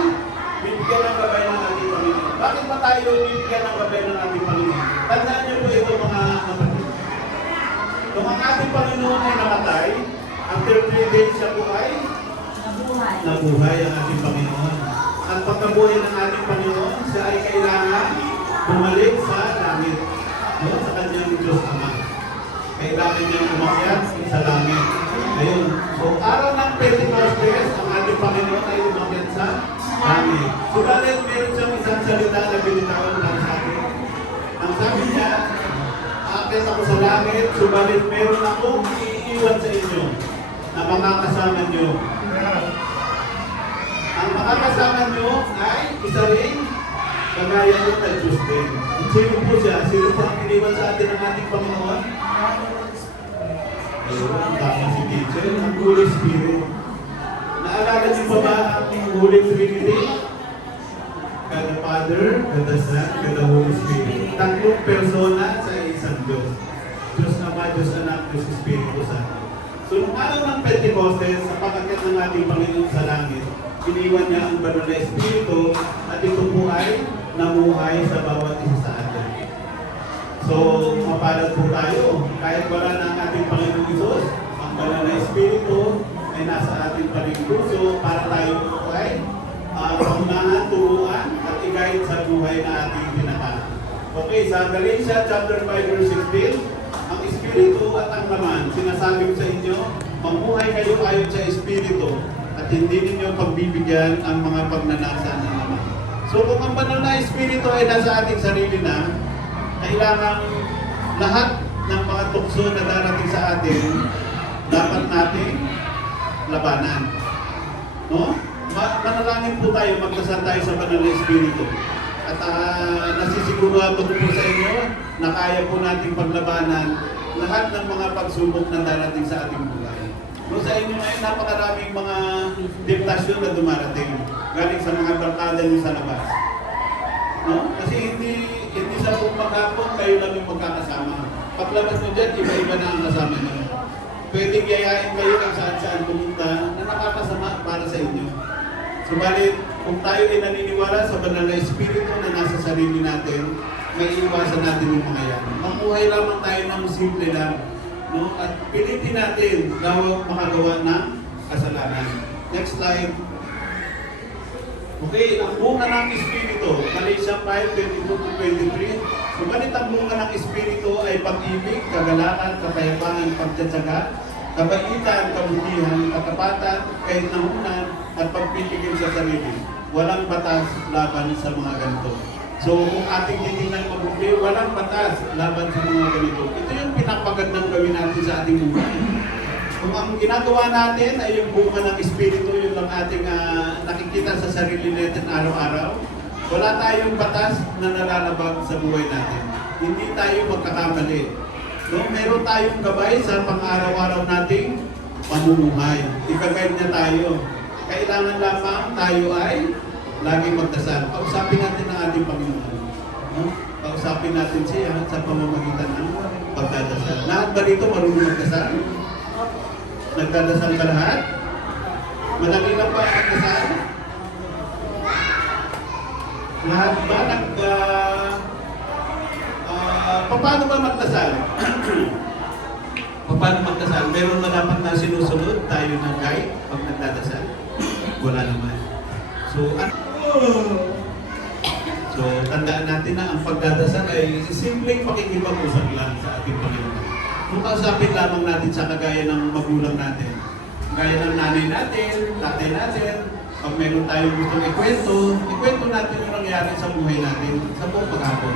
bibigyan ng gabay ng ating Panginoon. Bakit ba tayo bibigyan ng gabay ng ating Panginoon? Tandaan niyo po ito mga kapatid. Kung ang ating Panginoon ay namatay, after 3 days siya po ay nabuhay ang ating Panginoon. At pagkabuhay ng ating Panginoon, siya ay kailangan bumalik sa langit. No? Sa kanyang Diyos Ama. Kailangan niya umakyat sa langit. Ayun. So, araw ng Subalit meron akong iiwan sa inyo na makakasama nyo. Ang makakasama nyo ay isa rin kagaya nyo na Diyos din. Sino po siya? Sino po ang iniwan sa atin ng ating Panginoon? Ayun, tama si teacher. Ang Holy Spirit. Naalala niyo pa ba ang Holy Trinity? God the Father, God the Son, God the Holy Spirit. Tatlong persona sa isang Diyos. Diyos Ama, Diyos Anak, Diyos Espiritu Santo. So, nung araw ng Pentecostes, sa pagkakit ng ating Panginoon sa langit, iniwan niya ang banal na Espiritu at ito po ay namuhay sa bawat isa sa atin. So, mapalad po tayo. Kahit wala na ang ating Panginoong Isus, ang banal na Espiritu ay nasa ating puso para tayo po ay pangunahan, turuan, at i-guide sa buhay na ating tinatahak. Okay, sa Galatians chapter 5 verse 16, ang Espiritu at ang laman, sinasabi ko sa inyo, mamuhay kayo ayon sa Espiritu at hindi ninyo pagbibigyan ang mga pagnanasa ng laman. So kung ang banal na Espiritu ay nasa ating sarili na, kailangan lahat ng mga tukso na darating sa atin, dapat natin labanan. No? Manalangin po tayo, magdasal tayo sa banal na Espiritu. At nasisigurado ko po sa inyo na kaya po nating paglabanan lahat ng mga pagsubok na darating sa ating buhay. No, sa inyo ngayon, napakaraming mga temptasyon na dumarating galing sa mga barkada niyo sa labas. No? Kasi hindi sa buong maghapon kayo lang yung magkakasama. Paglabas nyo dyan, iba-iba na ang kasama nyo. Pwedeng yayain kayo kung saan-saan pumunta na nakakasama para sa inyo. Subalit, kung tayo ay naniniwala sa banal na Espiritu na nasa sarili natin, may iwasan natin yung mga yan. Mamuhay lamang tayo ng simple lang. No? At pilitin natin makagawa ng kasalanan. Next slide. Okay, ang bunga ng Espiritu, Galatians 5:22-23. Subalit ang bunga ng Espiritu ay pag-ibig, kagalakan, kapayapaan, pagtsatsaga, kabaitan, kabutihan, katapatan, kainahunan, at pagpipigil sa sarili. Walang batas laban sa mga ganito. So, kung ating titingnan mabuti, walang batas laban sa mga ganito. Ito yung pinapagandang gawin natin sa ating buhay. Kung ang ginagawa natin ay yung bunga ng Espiritu, yun lang ating nakikita sa sarili natin araw-araw, wala tayong batas na nalalabag sa buhay natin. Hindi tayo magkakamali. No? Meron tayong gabay sa pang-araw-araw nating pamumuhay. Ika-guide niya tayo. Kailangan lamang tayo ay laging magdasal. Kausapin natin ang ating Panginoon. No? Kausapin natin siya sa pamamagitan ng pagdadasal. Lahat ba dito marunong magdasal? Nagdadasal ka lahat? Madali lang ba ang magdasal? Lahat ba paano ba magdasal? Paano magdasal? Meron ba dapat na sinusunod tayo ng guide pag nagdadasal? Wala naman. So, tandaan natin na ang pagdadasal ay simpleng pakikipag-usap lang sa ating Panginoon. Kung kausapin lamang natin sa kagaya ng magulang natin, gaya ng nanay natin, tatay natin, pag meron tayong gustong ikwento natin yung nangyari sa buhay natin, sa buong paghapon.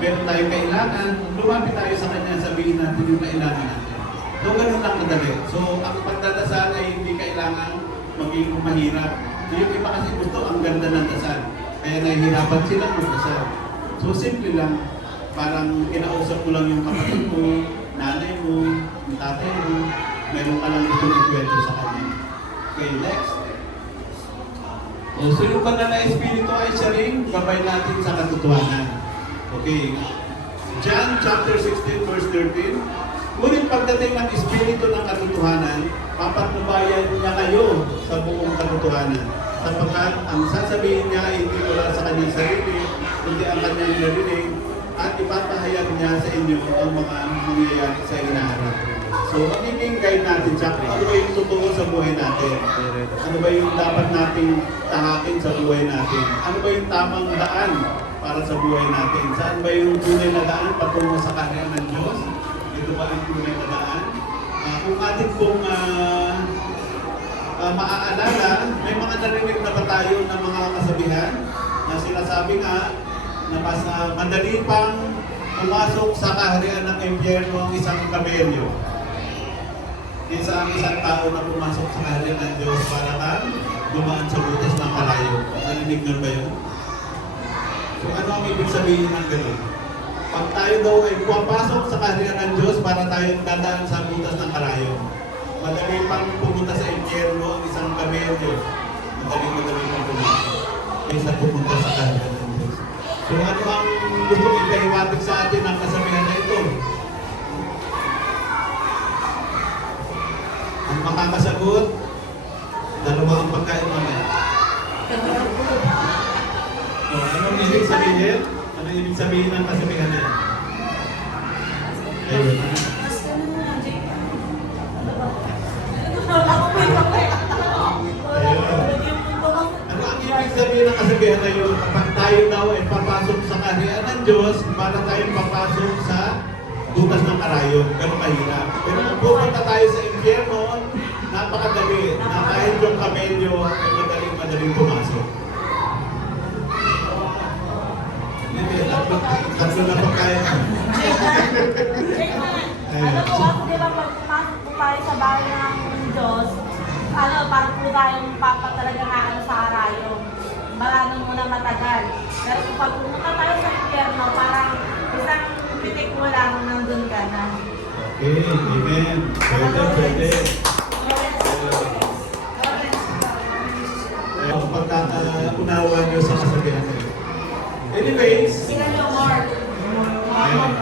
Meron tayong kailangan, lumapit tayo sa kanya, sabihin natin yung kailangan natin. So, ganun lang madali. So, ang pagdadasal ay hindi kailangan maging mahirap. So, yung iba kasi gusto, ang ganda ng dasal. Kaya nahihirapan silang magdasal. So, simple lang. Parang kinausap mo lang yung kapatid mo, nanay mo, yung tatay mo, meron ka lang gustong ikwento sa kanya. Okay, next. So, yung banal na Espiritu ay siya rin gabay natin sa katotohanan. Okay. John chapter 16 verse 13. Ngunit pagdating ng Espiritu ng katotohanan, papatnubayan niya kayo sa buong katotohanan. Sapagkat ang sasabihin niya ay hindi wala sa kanyang sarili, kundi ang kanyang narinig, at ipapahayag niya sa inyo ang mga mangyayari sa inaharap. So, magiging guide natin siya kung ano ba yung totoo sa buhay natin. Ano ba yung dapat nating tahakin sa buhay natin. Ano ba yung tamang daan para sa buhay natin. Saan ba yung tunay na daan patungo sa kaharian ng Diyos? Ito ba yung tunay na daan? Kung atin pong maaalala, may mga narinig na ba tayo ng mga kasabihan na sinasabi nga na mas madali pang pumasok sa kaharian ng impyerno ang isang kamelyo. Isa ang isang tao na pumasok sa kaharian ng Diyos para kang dumaan sa butas ng kalayo. Narinig na ba yun? So ano ang ibig sabihin ng ganun? Pag tayo daw ay pumapasok sa kaharian ng Diyos para tayo dadaan sa butas ng kalayo. Madali pang pumunta sa impyerno ang isang kamelyo. Madali pang pumunta. Kaysa pumunta sa kaharian ng Diyos. So ano ang gusto ipahiwatig sa atin ng kasabihan na ito? Ang makakasagot, dalawa ang pagkain namin. So, anong ibig sabihin? Anong ibig sabihin ng kasabihan na yan? Ayun. Ano ang ibig sabihin ng kasabihan na yun? Kapag tayo daw ay papasok sa kaharian ng Diyos, para tayo papasok sa butas ng karayon. Ganun kahirap. Pero kung pupunta tayo sa impyerno, napakadali. Na kahit yung kamelyo ay madaling pumasok. Hindi, tatlo na pagkain. Ano po kasi di ba pag pumasok po tayo sa bahay ng Diyos, ano, parang po tayong talaga na ano sa arayong. Malanong muna matagal. Pero kung pag pumunta tayo sa impyerno, parang isang pitik mo lang nandun ka na. Okay, amen. Pwede. Ang pagkakaunawa niyo sa kasabihan na yun. Anyways, Tingnan niyo, Mark. ayun.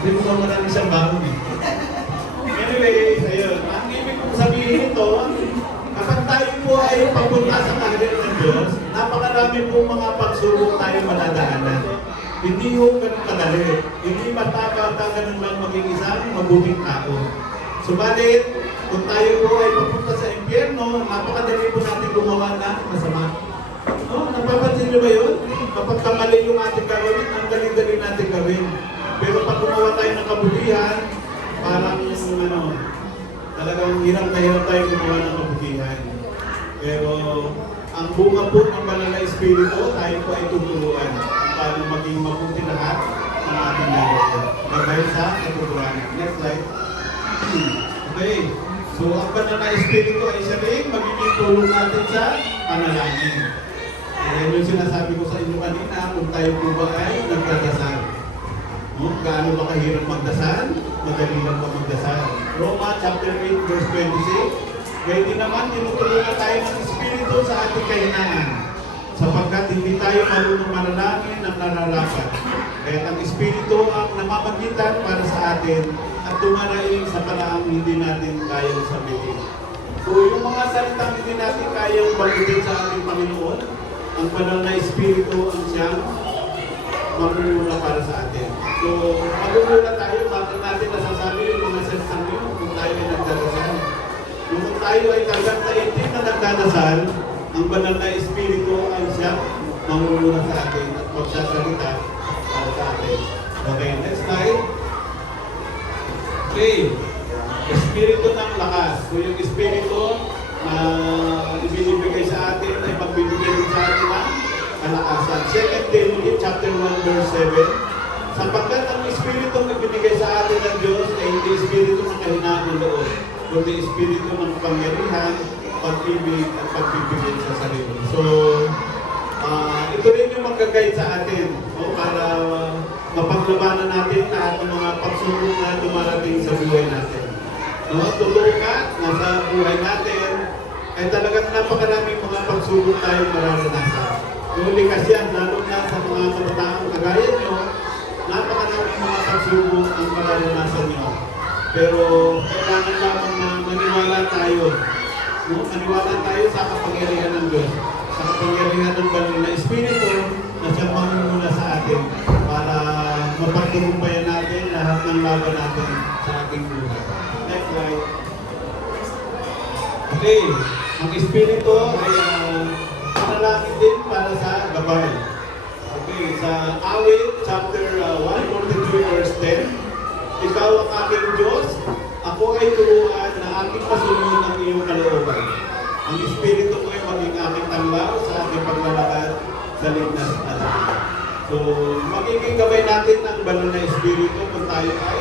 Hindi mo marami siyang baon eh. Anyways, ayun. Ang ibig kong sabihin ito, kapag tayo po ay papunta sa kaharian ng Diyos, napakarami po mga pagsubok tayo madadaanan. Hindi ho ganun kadali. Hindi bata-bata ganun lang maging isang mabuting tao. Subalit, kung tayo po ay papunta sa impyerno, napakadali po natin gumawa ng masama. Oh, napapansin niyo ba yun? Kapag kamali yung ating gawin, ang galing-galing natin gawin. Pero pag gumawa tayo ng kabutihan, parang talagang hirap na hirap tayo gumawa ng kabutihan. Pero ang bunga po ng banal na espiritu, tayo po ay tuturuan paano maging mabuti lahat ng ating gagawin. Gabay sa katuturan. Next slide. Okay. So ang banal na espiritu ay siya rin magiging tulong natin sa panalangin. Yan yung sinasabi ko sa inyo kanina, kung tayo po ba ay nagdadasal. Gaano ba kahirap magdasal? Madali lang ba magdasal? Roma chapter 8 verse 26. Kaya din naman tinutulungan tayo ng Espiritu sa ating kahinaan. Sapagkat hindi tayo marunong manalangin ng nararapat. Kaya ang Espiritu ang namamagitan para sa atin at dumaraing sa paraang hindi natin kayang sabihin. So yung mga salitang hindi natin kayang bagutin sa ating Panginoon, ang banal na Espiritu ang siyang mamumula para sa atin. So, mamumula tayo, bakit natin nasasabi yung mga salitang yun kung tayo ay nagdadasal. Kung tayo ay talagang taintin na nagdadasal, ang banal na Espiritu ay siyang mamumula sa atin at magsasalita para sa atin. Okay, next slide. Okay. Espiritu ng lakas. So, yung Espiritu na ibinibigay sa atin ay pagbibigay din sa atin ng kalakasan. 2 Timothy chapter 1 verse 7. Sapagkat ang Espiritu na ibinigay sa atin ng Diyos ay hindi Espiritu ng kahinaan ng loob, kundi Espiritu ng pangyarihan, pag-ibig at pagbibigay sa sarili. So, ito rin yung mag-guide sa atin para mapaglabanan natin lahat ng mga pagsubok na dumarating sa buhay natin. Totoo ka, nasa buhay natin, ay talagang napakaraming mga pagsubok tayong mararanasan. Yung likas yan, lalo na sa mga kabataang kagaya nyo, napakaraming mga pagsubok ang mararanasan nyo. Pero kailangan lamang na maniwala tayo. Maniwala tayo sa kapangyarihan ng Diyos. Sa kapangyarihan ng banal na Espiritu na siyang mamumula sa atin para mapagtagumpayan natin lahat ng laban natin sa ating buhay. Next slide. Okay, ang Espiritu ay panalangin din para sa gabay. Okay, sa Awit chapter 142 verse 10. Ikaw ang aking Diyos, ako ay turuan na aking pasunod ang iyong kalooban. Ang Espiritu ko ay maging aking tanglaw sa aking paglalakad sa ligtas na buhay. So, magiging gabay natin ang banal na Espiritu kung tayo ay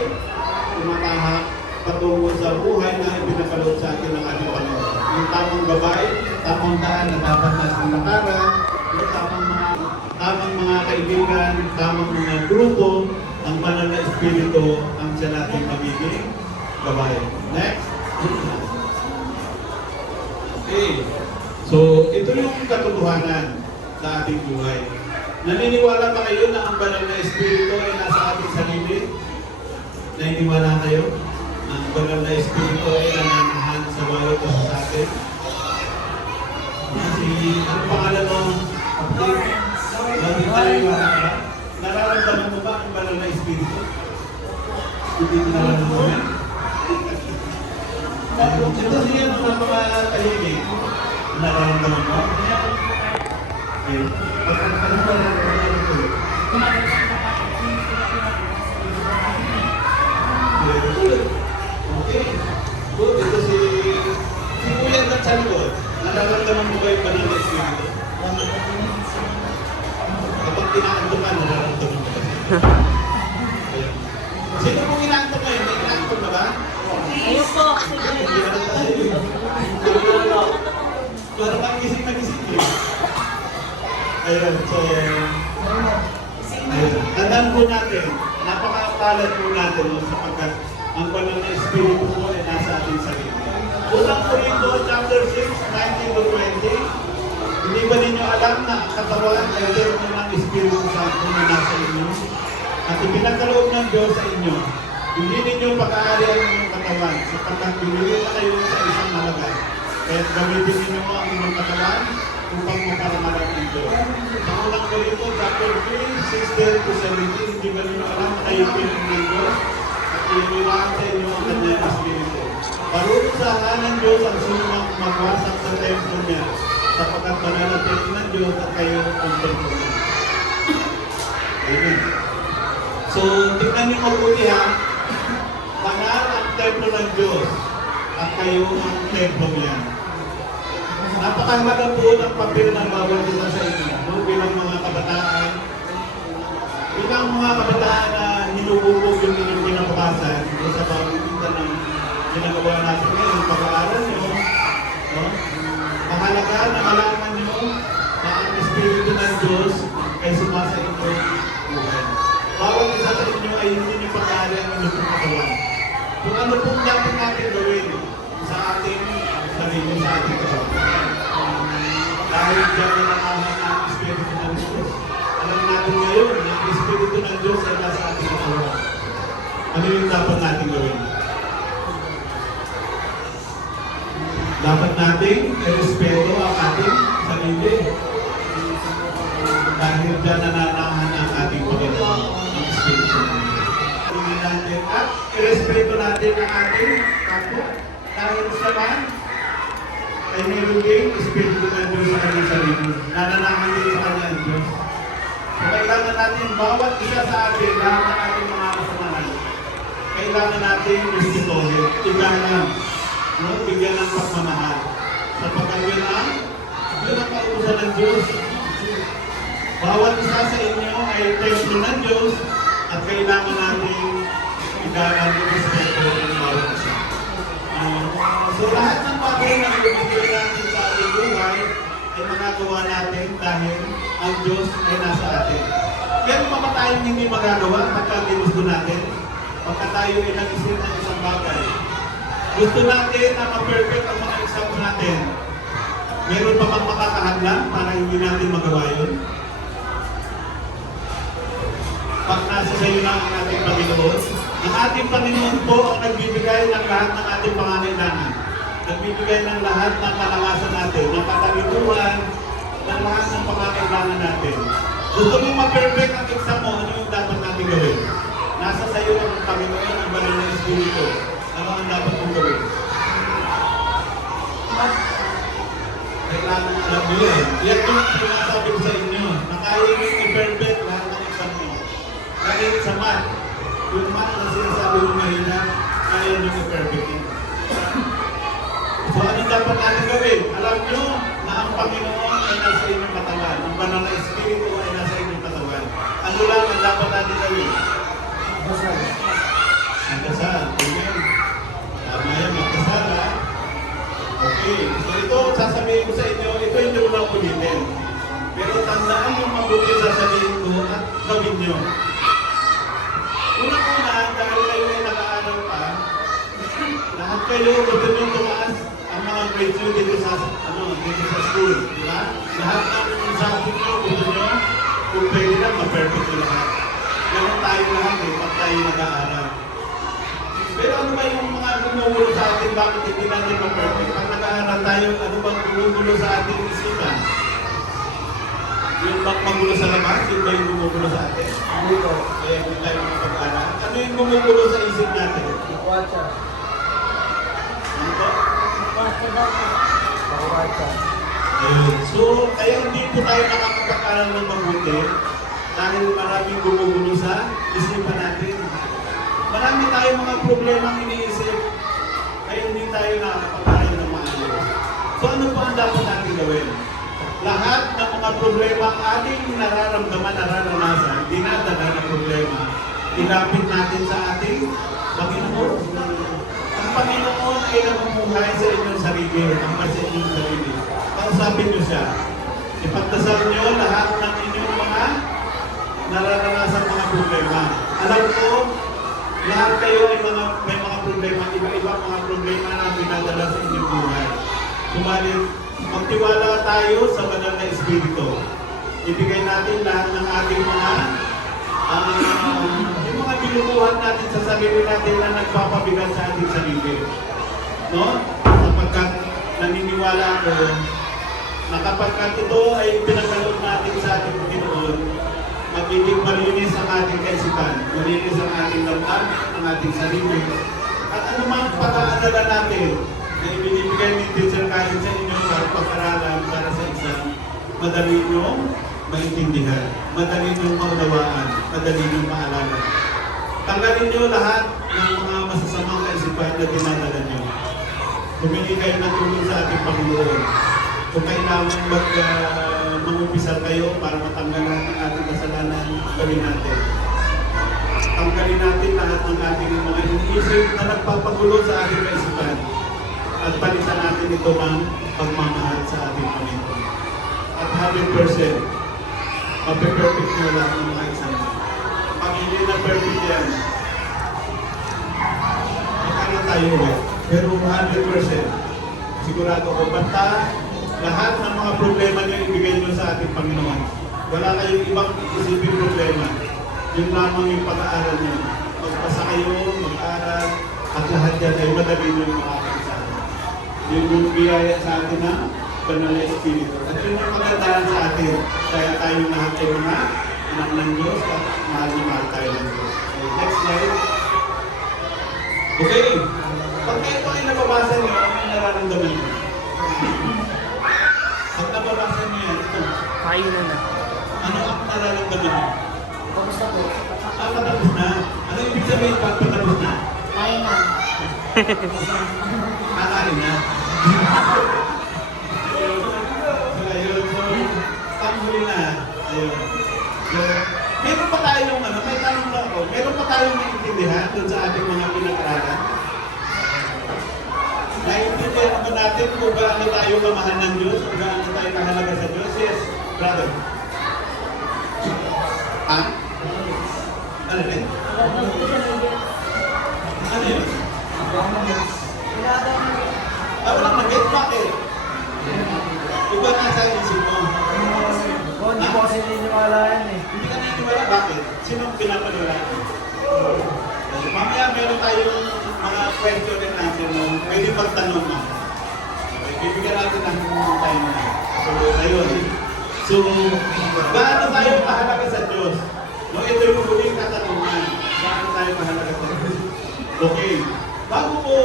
tumatahak patungo sa buhay na ipinapalood sa atin ng ating Panginoon. Yung tamang gabay, tamang daan na dapat natin lakaran, yung tamang mga kaibigan, tamang mga grupo, ang banal na Espiritu ang siya natin magiging gabay. Next. Okay. So, ito yung katotohanan sa ating buhay. Naniniwala ba kayo na ang banal na Espiritu ay nasa ating sarili? Naniniwala kayo? Ang banal na Espiritu ay nananahan sa bawat isa sa atin? Ano pangalan mo? Nararamdaman mo ba ang banal na Espiritu? Hindi mo nararamdaman? Ito siya mga tahimik. Nararamdaman mo? Okay. Ano ba nararamdaman ko? Okay. Good. Ito si Kuya at sa likod. Nararamdaman mo ba yung banal na Espiritu? Kapag tinaantok ka, nararamdaman mo ba? Ayan. Sino pong inaantok ngayon? May inaantok na ba? Ayun po. Hindi na tayo. Parang ang gising na gising yun. Ayun, so... Ayun. Tandaan po natin, napaka-palad po natin sapagkat ang banal na Espiritu po ay nasa ating sarili. Unang Corinto, chapter 6, 19-20. Hindi ba ninyo alam na ang katawan ay termo ng Espiritu Santo na nasa inyo? At ipinagkaloob ng Diyos sa inyo. Hindi ninyo pag-aari ang inyong katawan sapagkat binili na kayo sa isang halaga. Kaya gamitin ninyo ang inyong katawan upang maparamalan ng Diyos. Sa unang Corinto, chapter 3, 16-17, hindi ba ninyo alam na kayo pinili ng Diyos? At iniwaan sa inyo ang kanyang Espiritu. Parurusahan ng Diyos ang sinumang magwasak sa templo niya sapagkat banal ang templo ng Diyos at kayo ang templo niya. Amen. So, tingnan niyo mabuti ha. Banal ang templo ng Diyos at kayo ang templo niya. Napakahalaga po ng papel ng bawat isa sa inyo. No? Bilang mga kabataan, na hinububog yung inyong kinabukasan sa pamamagitan ng ginagawa natin ngayon, pag-aaral nyo, no? Mahalaga na malaman nyo na ang Espiritu ng Diyos ay sumasa inyong buhay. Bawat isa sa inyo ay hindi nyo pag-aaral ang inyong katawan. Kung ano pong dapat natin gawin sa ating sarili, sa ating katawan. Dahil dyan na nakaman ang Espiritu ng Diyos. Alam natin ngayon na ang Espiritu ng Diyos ay nasa ating katawan. Ano yung dapat natin gawin? Dapat nating irespeto ang ating sarili. Dahil dyan nananahan ang ating Panginoon, ang Espiritu ng Diyos. Hindi natin at irespeto natin ang ating kapwa. Dahil sa man, ay mayroon din Espiritu ng Diyos sa kanyang sarili. Nananahan din sa kanyang Diyos. So kailangan natin, bawat isa sa atin, lahat ng ating mga kasamahan, kailangan natin respetuhin, igalang, no? Bigyan ng pagmamahal. Sapagkat yun ang kautusan ng Diyos. Bawat isa sa inyo ay templo ng Diyos at kailangan natin igalang ng respeto ng bawat isa. So lahat ng bagay na ibibigay natin sa ating buhay ay magagawa natin dahil ang Diyos ay nasa atin. Meron pa ba tayong hindi magagawa pagka ginusto natin? Pagka tayo ay nag-isip ng isang bagay. Gusto natin na ma-perfect ang mga exams natin. Meron pa bang makakahadlang para hindi natin magawa yun? Pag nasa sayo na ang ating Panginoon, ang ating Panginoon po ang nagbibigay ng lahat ng ating pangangailangan. Nagbibigay ng lahat ng kalakasan natin, ng katalituhan, ng lahat ng pangangailangan natin. Gusto mo ma-perfect ang exam mo, ano yung dapat natin gawin? Nasa sayo ang Panginoon, ang banal na Espiritu. Ano ang dapat mong gawin? Kailangan alam nyo yun. Yan yung sinasabi ko sa inyo, na kaya yung i-perfect lahat ng exam mo. Dahil sa math, yung math na sinasabi mo mahina, kaya nyo i-perfect yun. So ano dapat natin gawin? Alam nyo na ang Panginoon ay nasa inyong katawan. Ang banal na espiritu ay nasa inyong katawan. Ano lang ang dapat natin gawin? Basta. Magkasal. Amen. Tama yan, magkasal ha. Okay. So ito, sasabihin ko sa inyo, ito hindi ko lang ulitin. Pero tandaan yung mabuti sasabihin ko at gawin nyo. Una-una, dahil kayo ay naka-aral pa, lahat kayo gusto nyo tumaas ang mga grades nyo dito sa, dito sa school. Di ba? Lahat ng subject nyo gusto nyo, kung pwede lang, ma-perfect nyo lahat. Ganun tayo lahat pag tayo nag-aaral. Pero ano ba yung mga gumugulo sa atin, bakit hindi natin ma-perfect? Pag nag-aaral tayo, ano bang gumugulo sa ating isipan? Yung bang magulo sa labas, yun ba yung gumugulo sa atin? Hindi ko. Kaya kung tayo makapag-aaral, ano yung gumugulo sa isip natin? Watcha. Ano po? Watch daw po. Watcha. Ayun. So, kaya hindi po tayo nakakapag-aral ng mabuti dahil maraming gumugulo sa isipan natin. Marami tayong mga problemang iniisip kaya hindi tayo nakakapag-aral ng maayos. So, ano po ang dapat natin gawin? Lahat ng mga problema ating nararamdaman, nararanasan, dinadala na problema, ilapit natin sa ating Panginoon. Ang Panginoon ay namumuhay sa inyong sarili, ang sa inyong sarili. Kausapin niyo siya. Ipagdasal niyo lahat ng inyong mga nararanasan mga problema. Alam ko, lahat kayo ay may mga problema, iba-ibang mga problema na pinadala sa inyong buhay. Subalit, magtiwala tayo sa banal na Espiritu. Ibigay natin lahat ng ating mga yung mga binubuhat natin sa sarili natin na nagpapabigat sa ating sarili. No? Sapagkat naniniwala ako na kapag ito ay pinagkaloob natin sa ating Panginoon, magiging malinis ang ating kaisipan, malinis ang ating damdamin, ang ating sarili. At anumang pag-aandala natin na ibinibigay ni teacher kahit sa inyo para pag-aralan para sa exam, madali niyong maintindihan, madali niyong maunawaan, madali niyong maalala. Tanggalin niyo lahat ng mga masasamang kaisipan na dinadala niyo. Humingi kayo ng tulong sa ating Panginoon. Kung kailangan mag-umpisal kayo para matanggalan ang ating kasalanan, gawin natin. Tanggalin natin lahat ng ating mga iniisip na nagpapagulo sa ating kaisipan at palitan natin ito ng pagmamahal sa ating Panginoon. At 100%, mape-perfect nyo lahat ng mga exam. Pag hindi na perfect yan, makana tayo ulit. Pero 100%, sigurado ko, basta lahat ng mga problema niyo ibigay nyo sa ating Panginoon. Wala kayong ibang isipin problema. Yun lamang yung pag-aaral nyo. Magpasa kayo, mag-aaral, at lahat yan ay madali nyo yung makakaisa. Yun yung biyaya sa atin na banal na Espiritu. At yun yung magandaan sa atin. Kaya tayo lahat ay mga anak ng Diyos at mahal na mahal tayo ng Diyos. Okay, next slide. Okay. Pag ito ay nababasa nyo, ano yung nararamdaman nyo? Pag nababasa nyo yan, ito. Kayo na. Ano ang nararamdaman nyo? Kamusta po? Patapos na. Ano ibig sabihin pag patapos na? Kaya na. Kakain na. So, ayun. So, pang-huli na. Ayun. So, meron pa tayong may tanong lang ako. Meron pa tayong naiintindihan doon sa ating mga pinag-aralan? Naiintindihan naman natin kung gaano tayo kamahal ng Diyos, kung gaano tayo kahalaga sa Diyos. Yes, brother. Ha? Ano rin? Ano yun? Walang nag-get. Bakit? Iba nasa isip mo. Hindi ko kasi naniniwala yan eh. Hindi ka naniniwala. Bakit? Sino ang pinapaniwala? Mamaya meron tayong mga question and answer mo. Pwede magtanong mo. Okay, bibigyan natin ng time na. So, ayun. So, gaano tayo mahalaga sa Diyos? No, ito yung huling katanungan. Gaano tayo mahalaga sa Diyos? Okay. Bago ko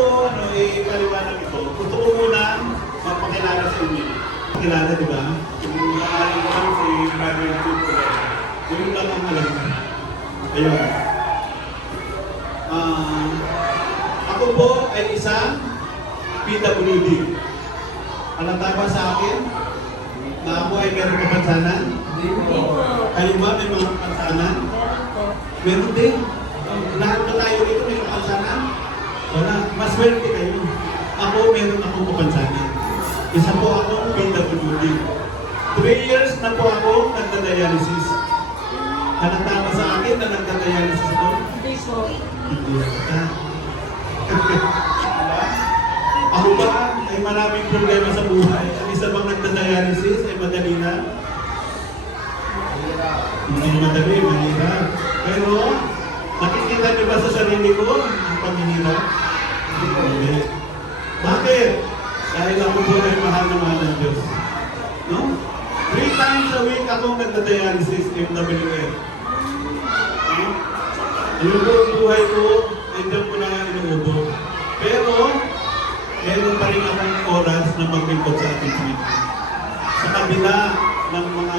ipaliwanag ito, gusto ko muna magpakilala sa inyo. Pakilala, di ba? Yung pangalan ko lang si Brother Tupo. Yung lang ang alam ko. Ayun. Ako po ay isang PWD. Alam tayo ba sa akin? Na ako ay meron kapansanan? Hindi Hindi po. po. Kayo ba may mga kapansanan? Meron po. Meron din. Lahat ba tayo dito may kapansanan? Wala. Maswerte kayo. Ako, meron akong kapansanan. Isa po akong PWD. 3 years na po ako nagda-dialysis. Hanatama sa akin na nagda-dialysis ako. Hindi po. Hindi yata. Ako ba ay maraming problema sa buhay? Ang isa bang nagda-dialysis ay madali na? Hindi madali, mahirap. Pero, nakikita niyo ba sa sarili ko ang paghihirap? Hindi. Bakit? Dahil ako po ay mahal na mahal ng Diyos. No? 3 times a week akong nagda-dialysis, MWF. No? Yung buong buhay ko, nandiyan ko na nga inuubo. Pero, meron pa rin akong oras na maglingkod sa ating Panginoon. Sa kabila ng mga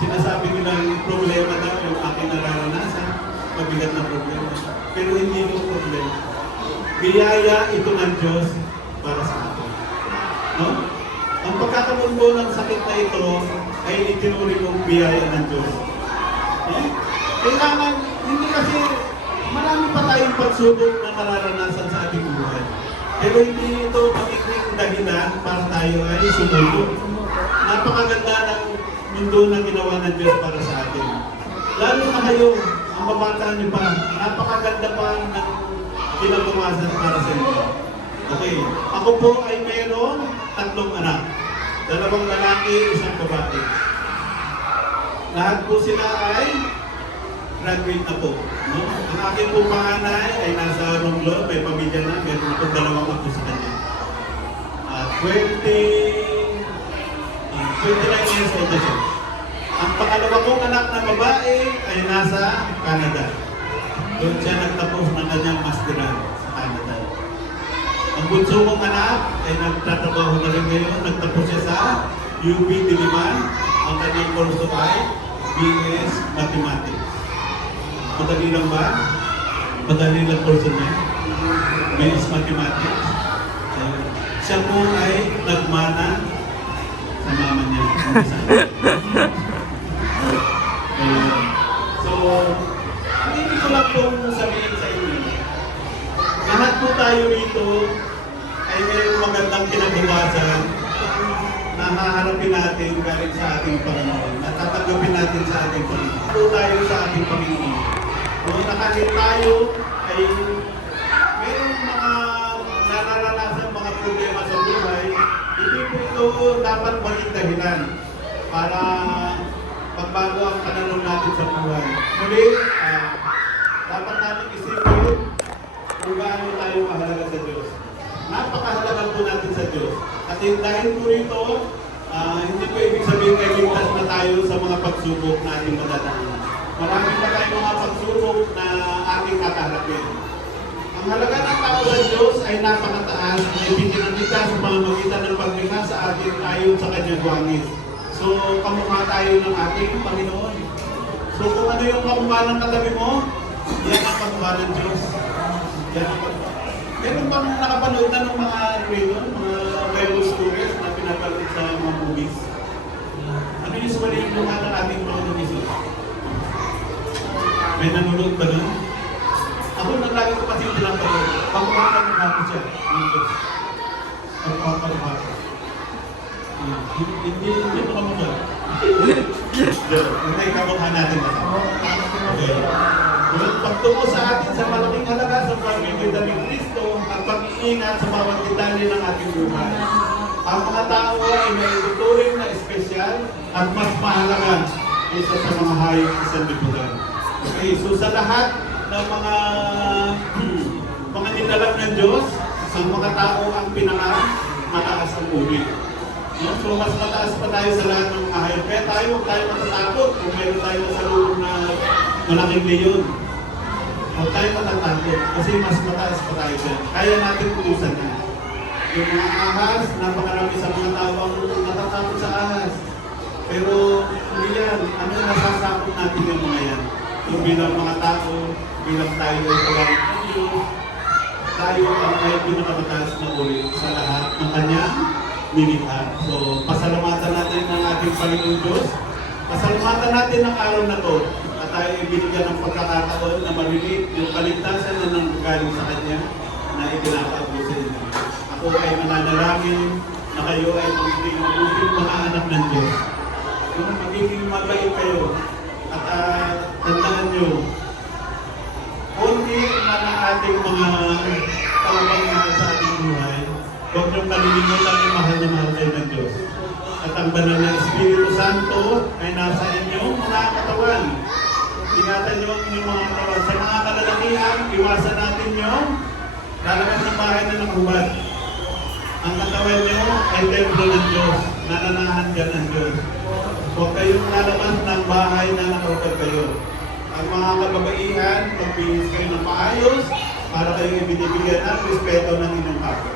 sinasabi nilang problema daw yung aking nararanasan, mabigat na problema. Pero hindi mo problema. Biyaya ito ng Diyos para sa atin. No? Ang pagkakaroon ko ng sakit na ito ay itinuri kong biyaya ng Diyos. Eh? Kailangan, hindi kasi marami pa tayong pagsubok na mararanasan sa ating buhay. Pero hindi ito magiging dahilan para tayo ay sumuko. Napakaganda ng mundo na ginawa ng Diyos para sa atin. Lalo na kayo, ang babata niyo pa, napakaganda pa ng kinabukasan para sa inyo. Okay, ako po ay mayroon 3 anak. 2 lalaki, 1 babae. Lahat po sila ay graduate na po. No? Ang aking po panganay ay nasa Romblon, may pamilya na, meron akong 2 apo sa kanya. 29 years old na siya. Ang pangalawa kong anak na babae ay nasa Canada. Doon siya nagtapos ng kanyang masteral sa Canada. Ang bunso kong anak ay nagtatrabaho na rin ngayon. Nagtapos siya sa UP Diliman. Ang kanyang kurso ay BS Mathematics. Madali lang ba? Madali lang kurso niya. BS Mathematics. Siya po ay nagmana sa mama niya. So, hindi ko lang pong sabihin sa inyo. Lahat po tayo rito ay may magandang kinabukasan na haharapin natin galing sa ating Panginoon at tatanggapin natin sa ating Panginoon. Po tayo sa ating Panginoon. Kung nakahit tayo ay mayroong mga nararanasan mga problema sa buhay, hindi po ito dapat maging dahilan para pagbago ang pananaw natin sa buhay. Muli, dapat natin isipin kung gaano tayo mahalaga sa Diyos. Napakahalaga po natin sa Diyos. At dahil po rito, hindi po ibig sabihin ay ligtas na tayo sa mga pagsubok na ating madadaanan. Marami pa tayong mga pagsubok na ating kakaharapin. Ang halaga ng tao sa Diyos ay napakataas na ipinanita sa pamamagitan ng paglikha sa atin ayon sa kanyang wangis. So, kamukha tayo ng ating Panginoon. So, kung ano yung kamukha ng katabi mo, yan ang kamukha ng Diyos. Yan ang kamukha. Meron bang nakapanood na ng mga mga Bible stories na pinapanood sa mga movies? Ano yung usually yung mukha ng ating Panginoon Jesus? May nanonood ba nun? Ako naglagi ko kasi yung pinapanood. Kamukha ng mukha ko siya. Yung Diyos. Kamukha ng mukha ko. Hindi mo kamukha. Hindi kamukha natin ba? Okay. Pagtungo sa atin sa malaking halaga sa pag-ibig ng Kristo at pag-iingat sa bawat detalye ng ating buhay. Ang mga tao ay may tuturing na espesyal at mas mahalaga kaysa sa mga hayop sa sanlibutan. Okay, so sa lahat ng mga nilalang ng Diyos, ang mga tao ang mataas ang uri. No? So mas mataas pa tayo sa lahat ng mga hayop. Kaya tayo, huwag tayo matatakot kung mayroon tayo sa loob na malaking leyon. Huwag tayo matatakot kasi mas mataas pa tayo dyan. Kaya natin tuusan yan. Yung mga ahas, napakarami sa mga tao ang natatakot sa ahas. Pero hindi yan. Ano nasasakot natin yung mga yan? Yung bilang mga tao, bilang tayo ay kawalan ng Diyos, tayo ang may pinakamataas na uri sa lahat ng kanyang nilikha. So, pasalamatan natin ang ating Panginoon Diyos. Pasalamatan natin ang araw na to at tayo ibinigyan ng pagkakataon na marinig yung kaligtasan na nanggagaling sa Kanya na itinatawag sa inyo. Ako ay mananalangin na kayo ay magiging mabuting mga anak ng Diyos. Yung magiging mabait kayo at tandaan nyo, konti man ang ating mga kawabangan sa ating buhay, huwag niyong kalilimutan yung mahal na mahal kayo ng Diyos. At ang banal na Espiritu Santo ay nasa inyong mga katawan. Ingatan niyo ang inyong mga katawan. Sa mga kalalakihan, iwasan natin yung lalabas ng bahay na nakubad. Ang katawan niyo ay templo ng Diyos. Nananahan dyan ng Diyos. Huwag kayong lalabas ng bahay na nakubad kayo. Ang mga kababaihan, magbihis kayo ng maayos para kayo ibinibigyan ng respeto ng inyong kapwa.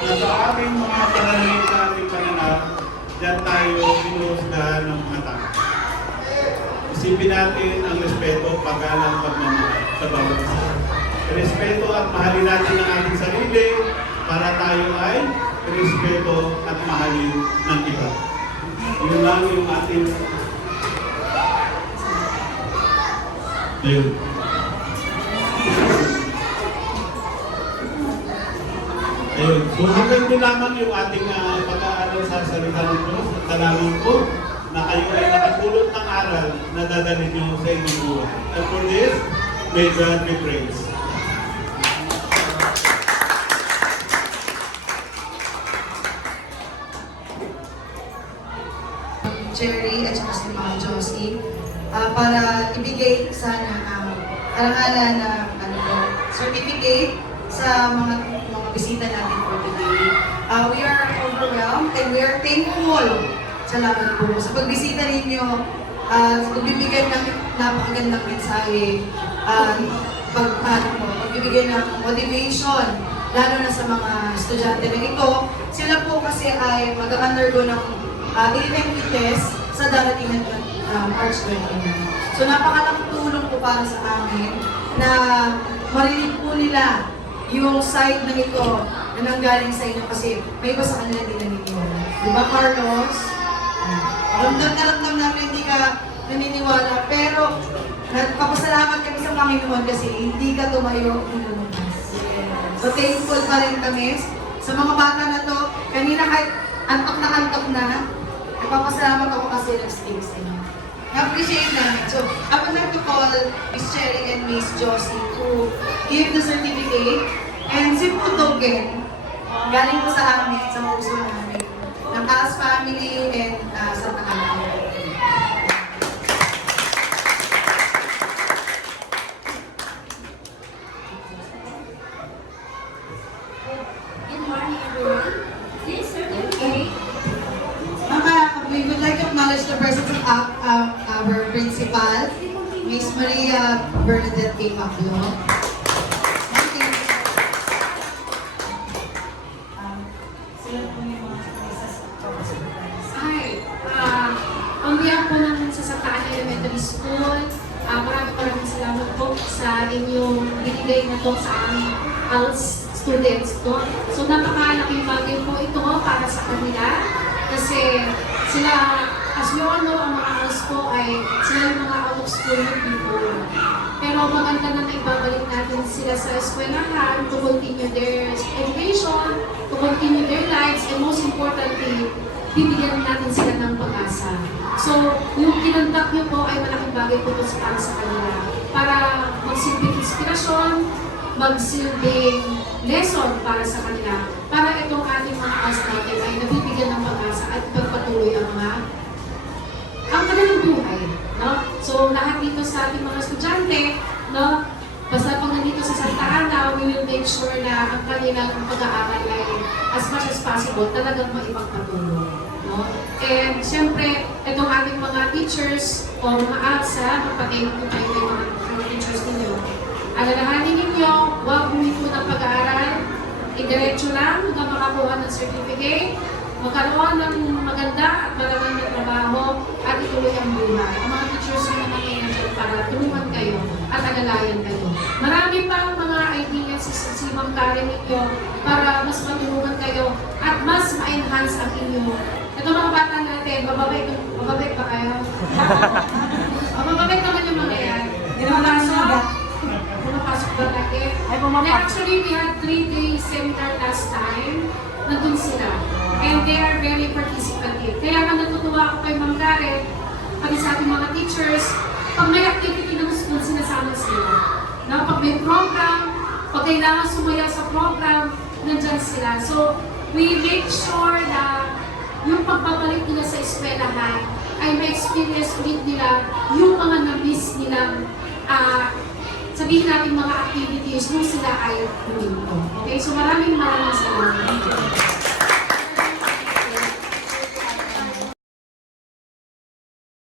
Na sa ating mga pananamit na ating pananap, diyan tayo pinuhusgahan ng mga tao. Isipin natin ang respeto, paggalang, pagmamahal sa bawat isa. Respeto at mahalin natin ang ating sarili para tayo ay respeto at mahalin ng iba. Yun lang yung ating ayun. Ayun. So hanggang din lamang yung ating pag-aaral sa salita ng Diyos at dalangin ko na kayo ay nakatulot ng aral na dadalhin nyo sa inyong buhay. And for this, may God be praised. Jerry at saka si Ma'am Josie para ibigay sana ang arangalan ng certificate sa mga bisita natin for today. We are overwhelmed and we are thankful. Salamat po sa pagbisita ninyo. Pagbibigay ng napakagandang mensahe, pagbibigay ng motivation, lalo na sa mga estudyante na ito. Sila po kasi ay mag-undergo ng elementary test sa darating na March 29. So napakalaking tulong po para sa amin na marinig po nila yung side na ito na nanggaling sa inyo kasi may iba sa kanila din naniniwala. Di ba, Carlos? Ramdam na ramdam namin hindi ka naniniwala, pero nagpapasalamat kami sa Panginoon kasi hindi ka tumayo lumabas. So thankful pa rin kami sa mga bata na to. Kanina kahit antok na, nagpapasalamat ako kasi nag-stay sa inyo. I-appreciate namin. So, I would like to call Miss Cherry and Miss Josie to give the certificate and simple token galing po sa amin, sa puso namin, ng Taas Family and Santa Ana. Good morning, everyone. This certificate We would like to acknowledge the presence of our principal, Miss Maria Bernadette K. Pablo. Thank you. Hi. On behalf po namin sa Santa Ana Elementary School, maraming salamat po sa inyong binigay na to sa aming ALS students to. So napakalaking bagay po ito para sa kanila kasi sila, as we all know, ang mga ALS po ay sila yung mga out of school people. Pero maganda na naibabalik natin sila sa eskwelahan to continue their education, to continue their lives, and most importantly, bibigyan natin sila ng pag-asa. So, yung kinandak niyo po ay malaking bagay po ito para sa kanila. Para magsilbing inspirasyon, magsilbing lesson para sa kanila. Para itong ating mga ALS natin ay nabibigyan ng pag-asa at pagpatuloy ang kanilang buhay. No? So, lahat dito sa ating mga estudyante, no? Basta pag nandito sa Santa Ana, we will make sure na ang kanilang pag-aaral ay as much as possible talagang maipagpatuloy. No? And siyempre, itong ating mga teachers o mga ALSA, magpatay po tayo ng mga teachers ninyo. Alalahanin ninyo, huwag huminto ng pag-aaral, idiretso lang hanggang makakuha ng certificate, magkaroon ng maganda at maraming na trabaho at ituloy ang buhay. Ang mga teachers na naman kayo nandiyan para tulungan kayo at alalayan kayo. Marami pa mga ideas si Ma'am Karen ninyo para mas matulungan kayo at at mas ma-enhance ang inyong. Ito mga bata natin, mababait ba kayo? Mababait naman yung mga yan. Pumapasok ba natin? Ay, pumapasok. Actually, we had 3-day seminar last time. Nandun sila. And they are very participative. Kaya nga natutuwa ako kay Ma'am Karen, pati sa ating mga teachers, pag may activity ng school, sinasama sila. Na pag may program, pag kailangan sumaya sa program, nandyan sila. So, we make sure na yung pagbabalik nila sa eskwelahan ay ma-experience ulit nila yung mga na-miss nilang sabihin natin mga activities nung sila ay huminto. Okay? So maraming salamat.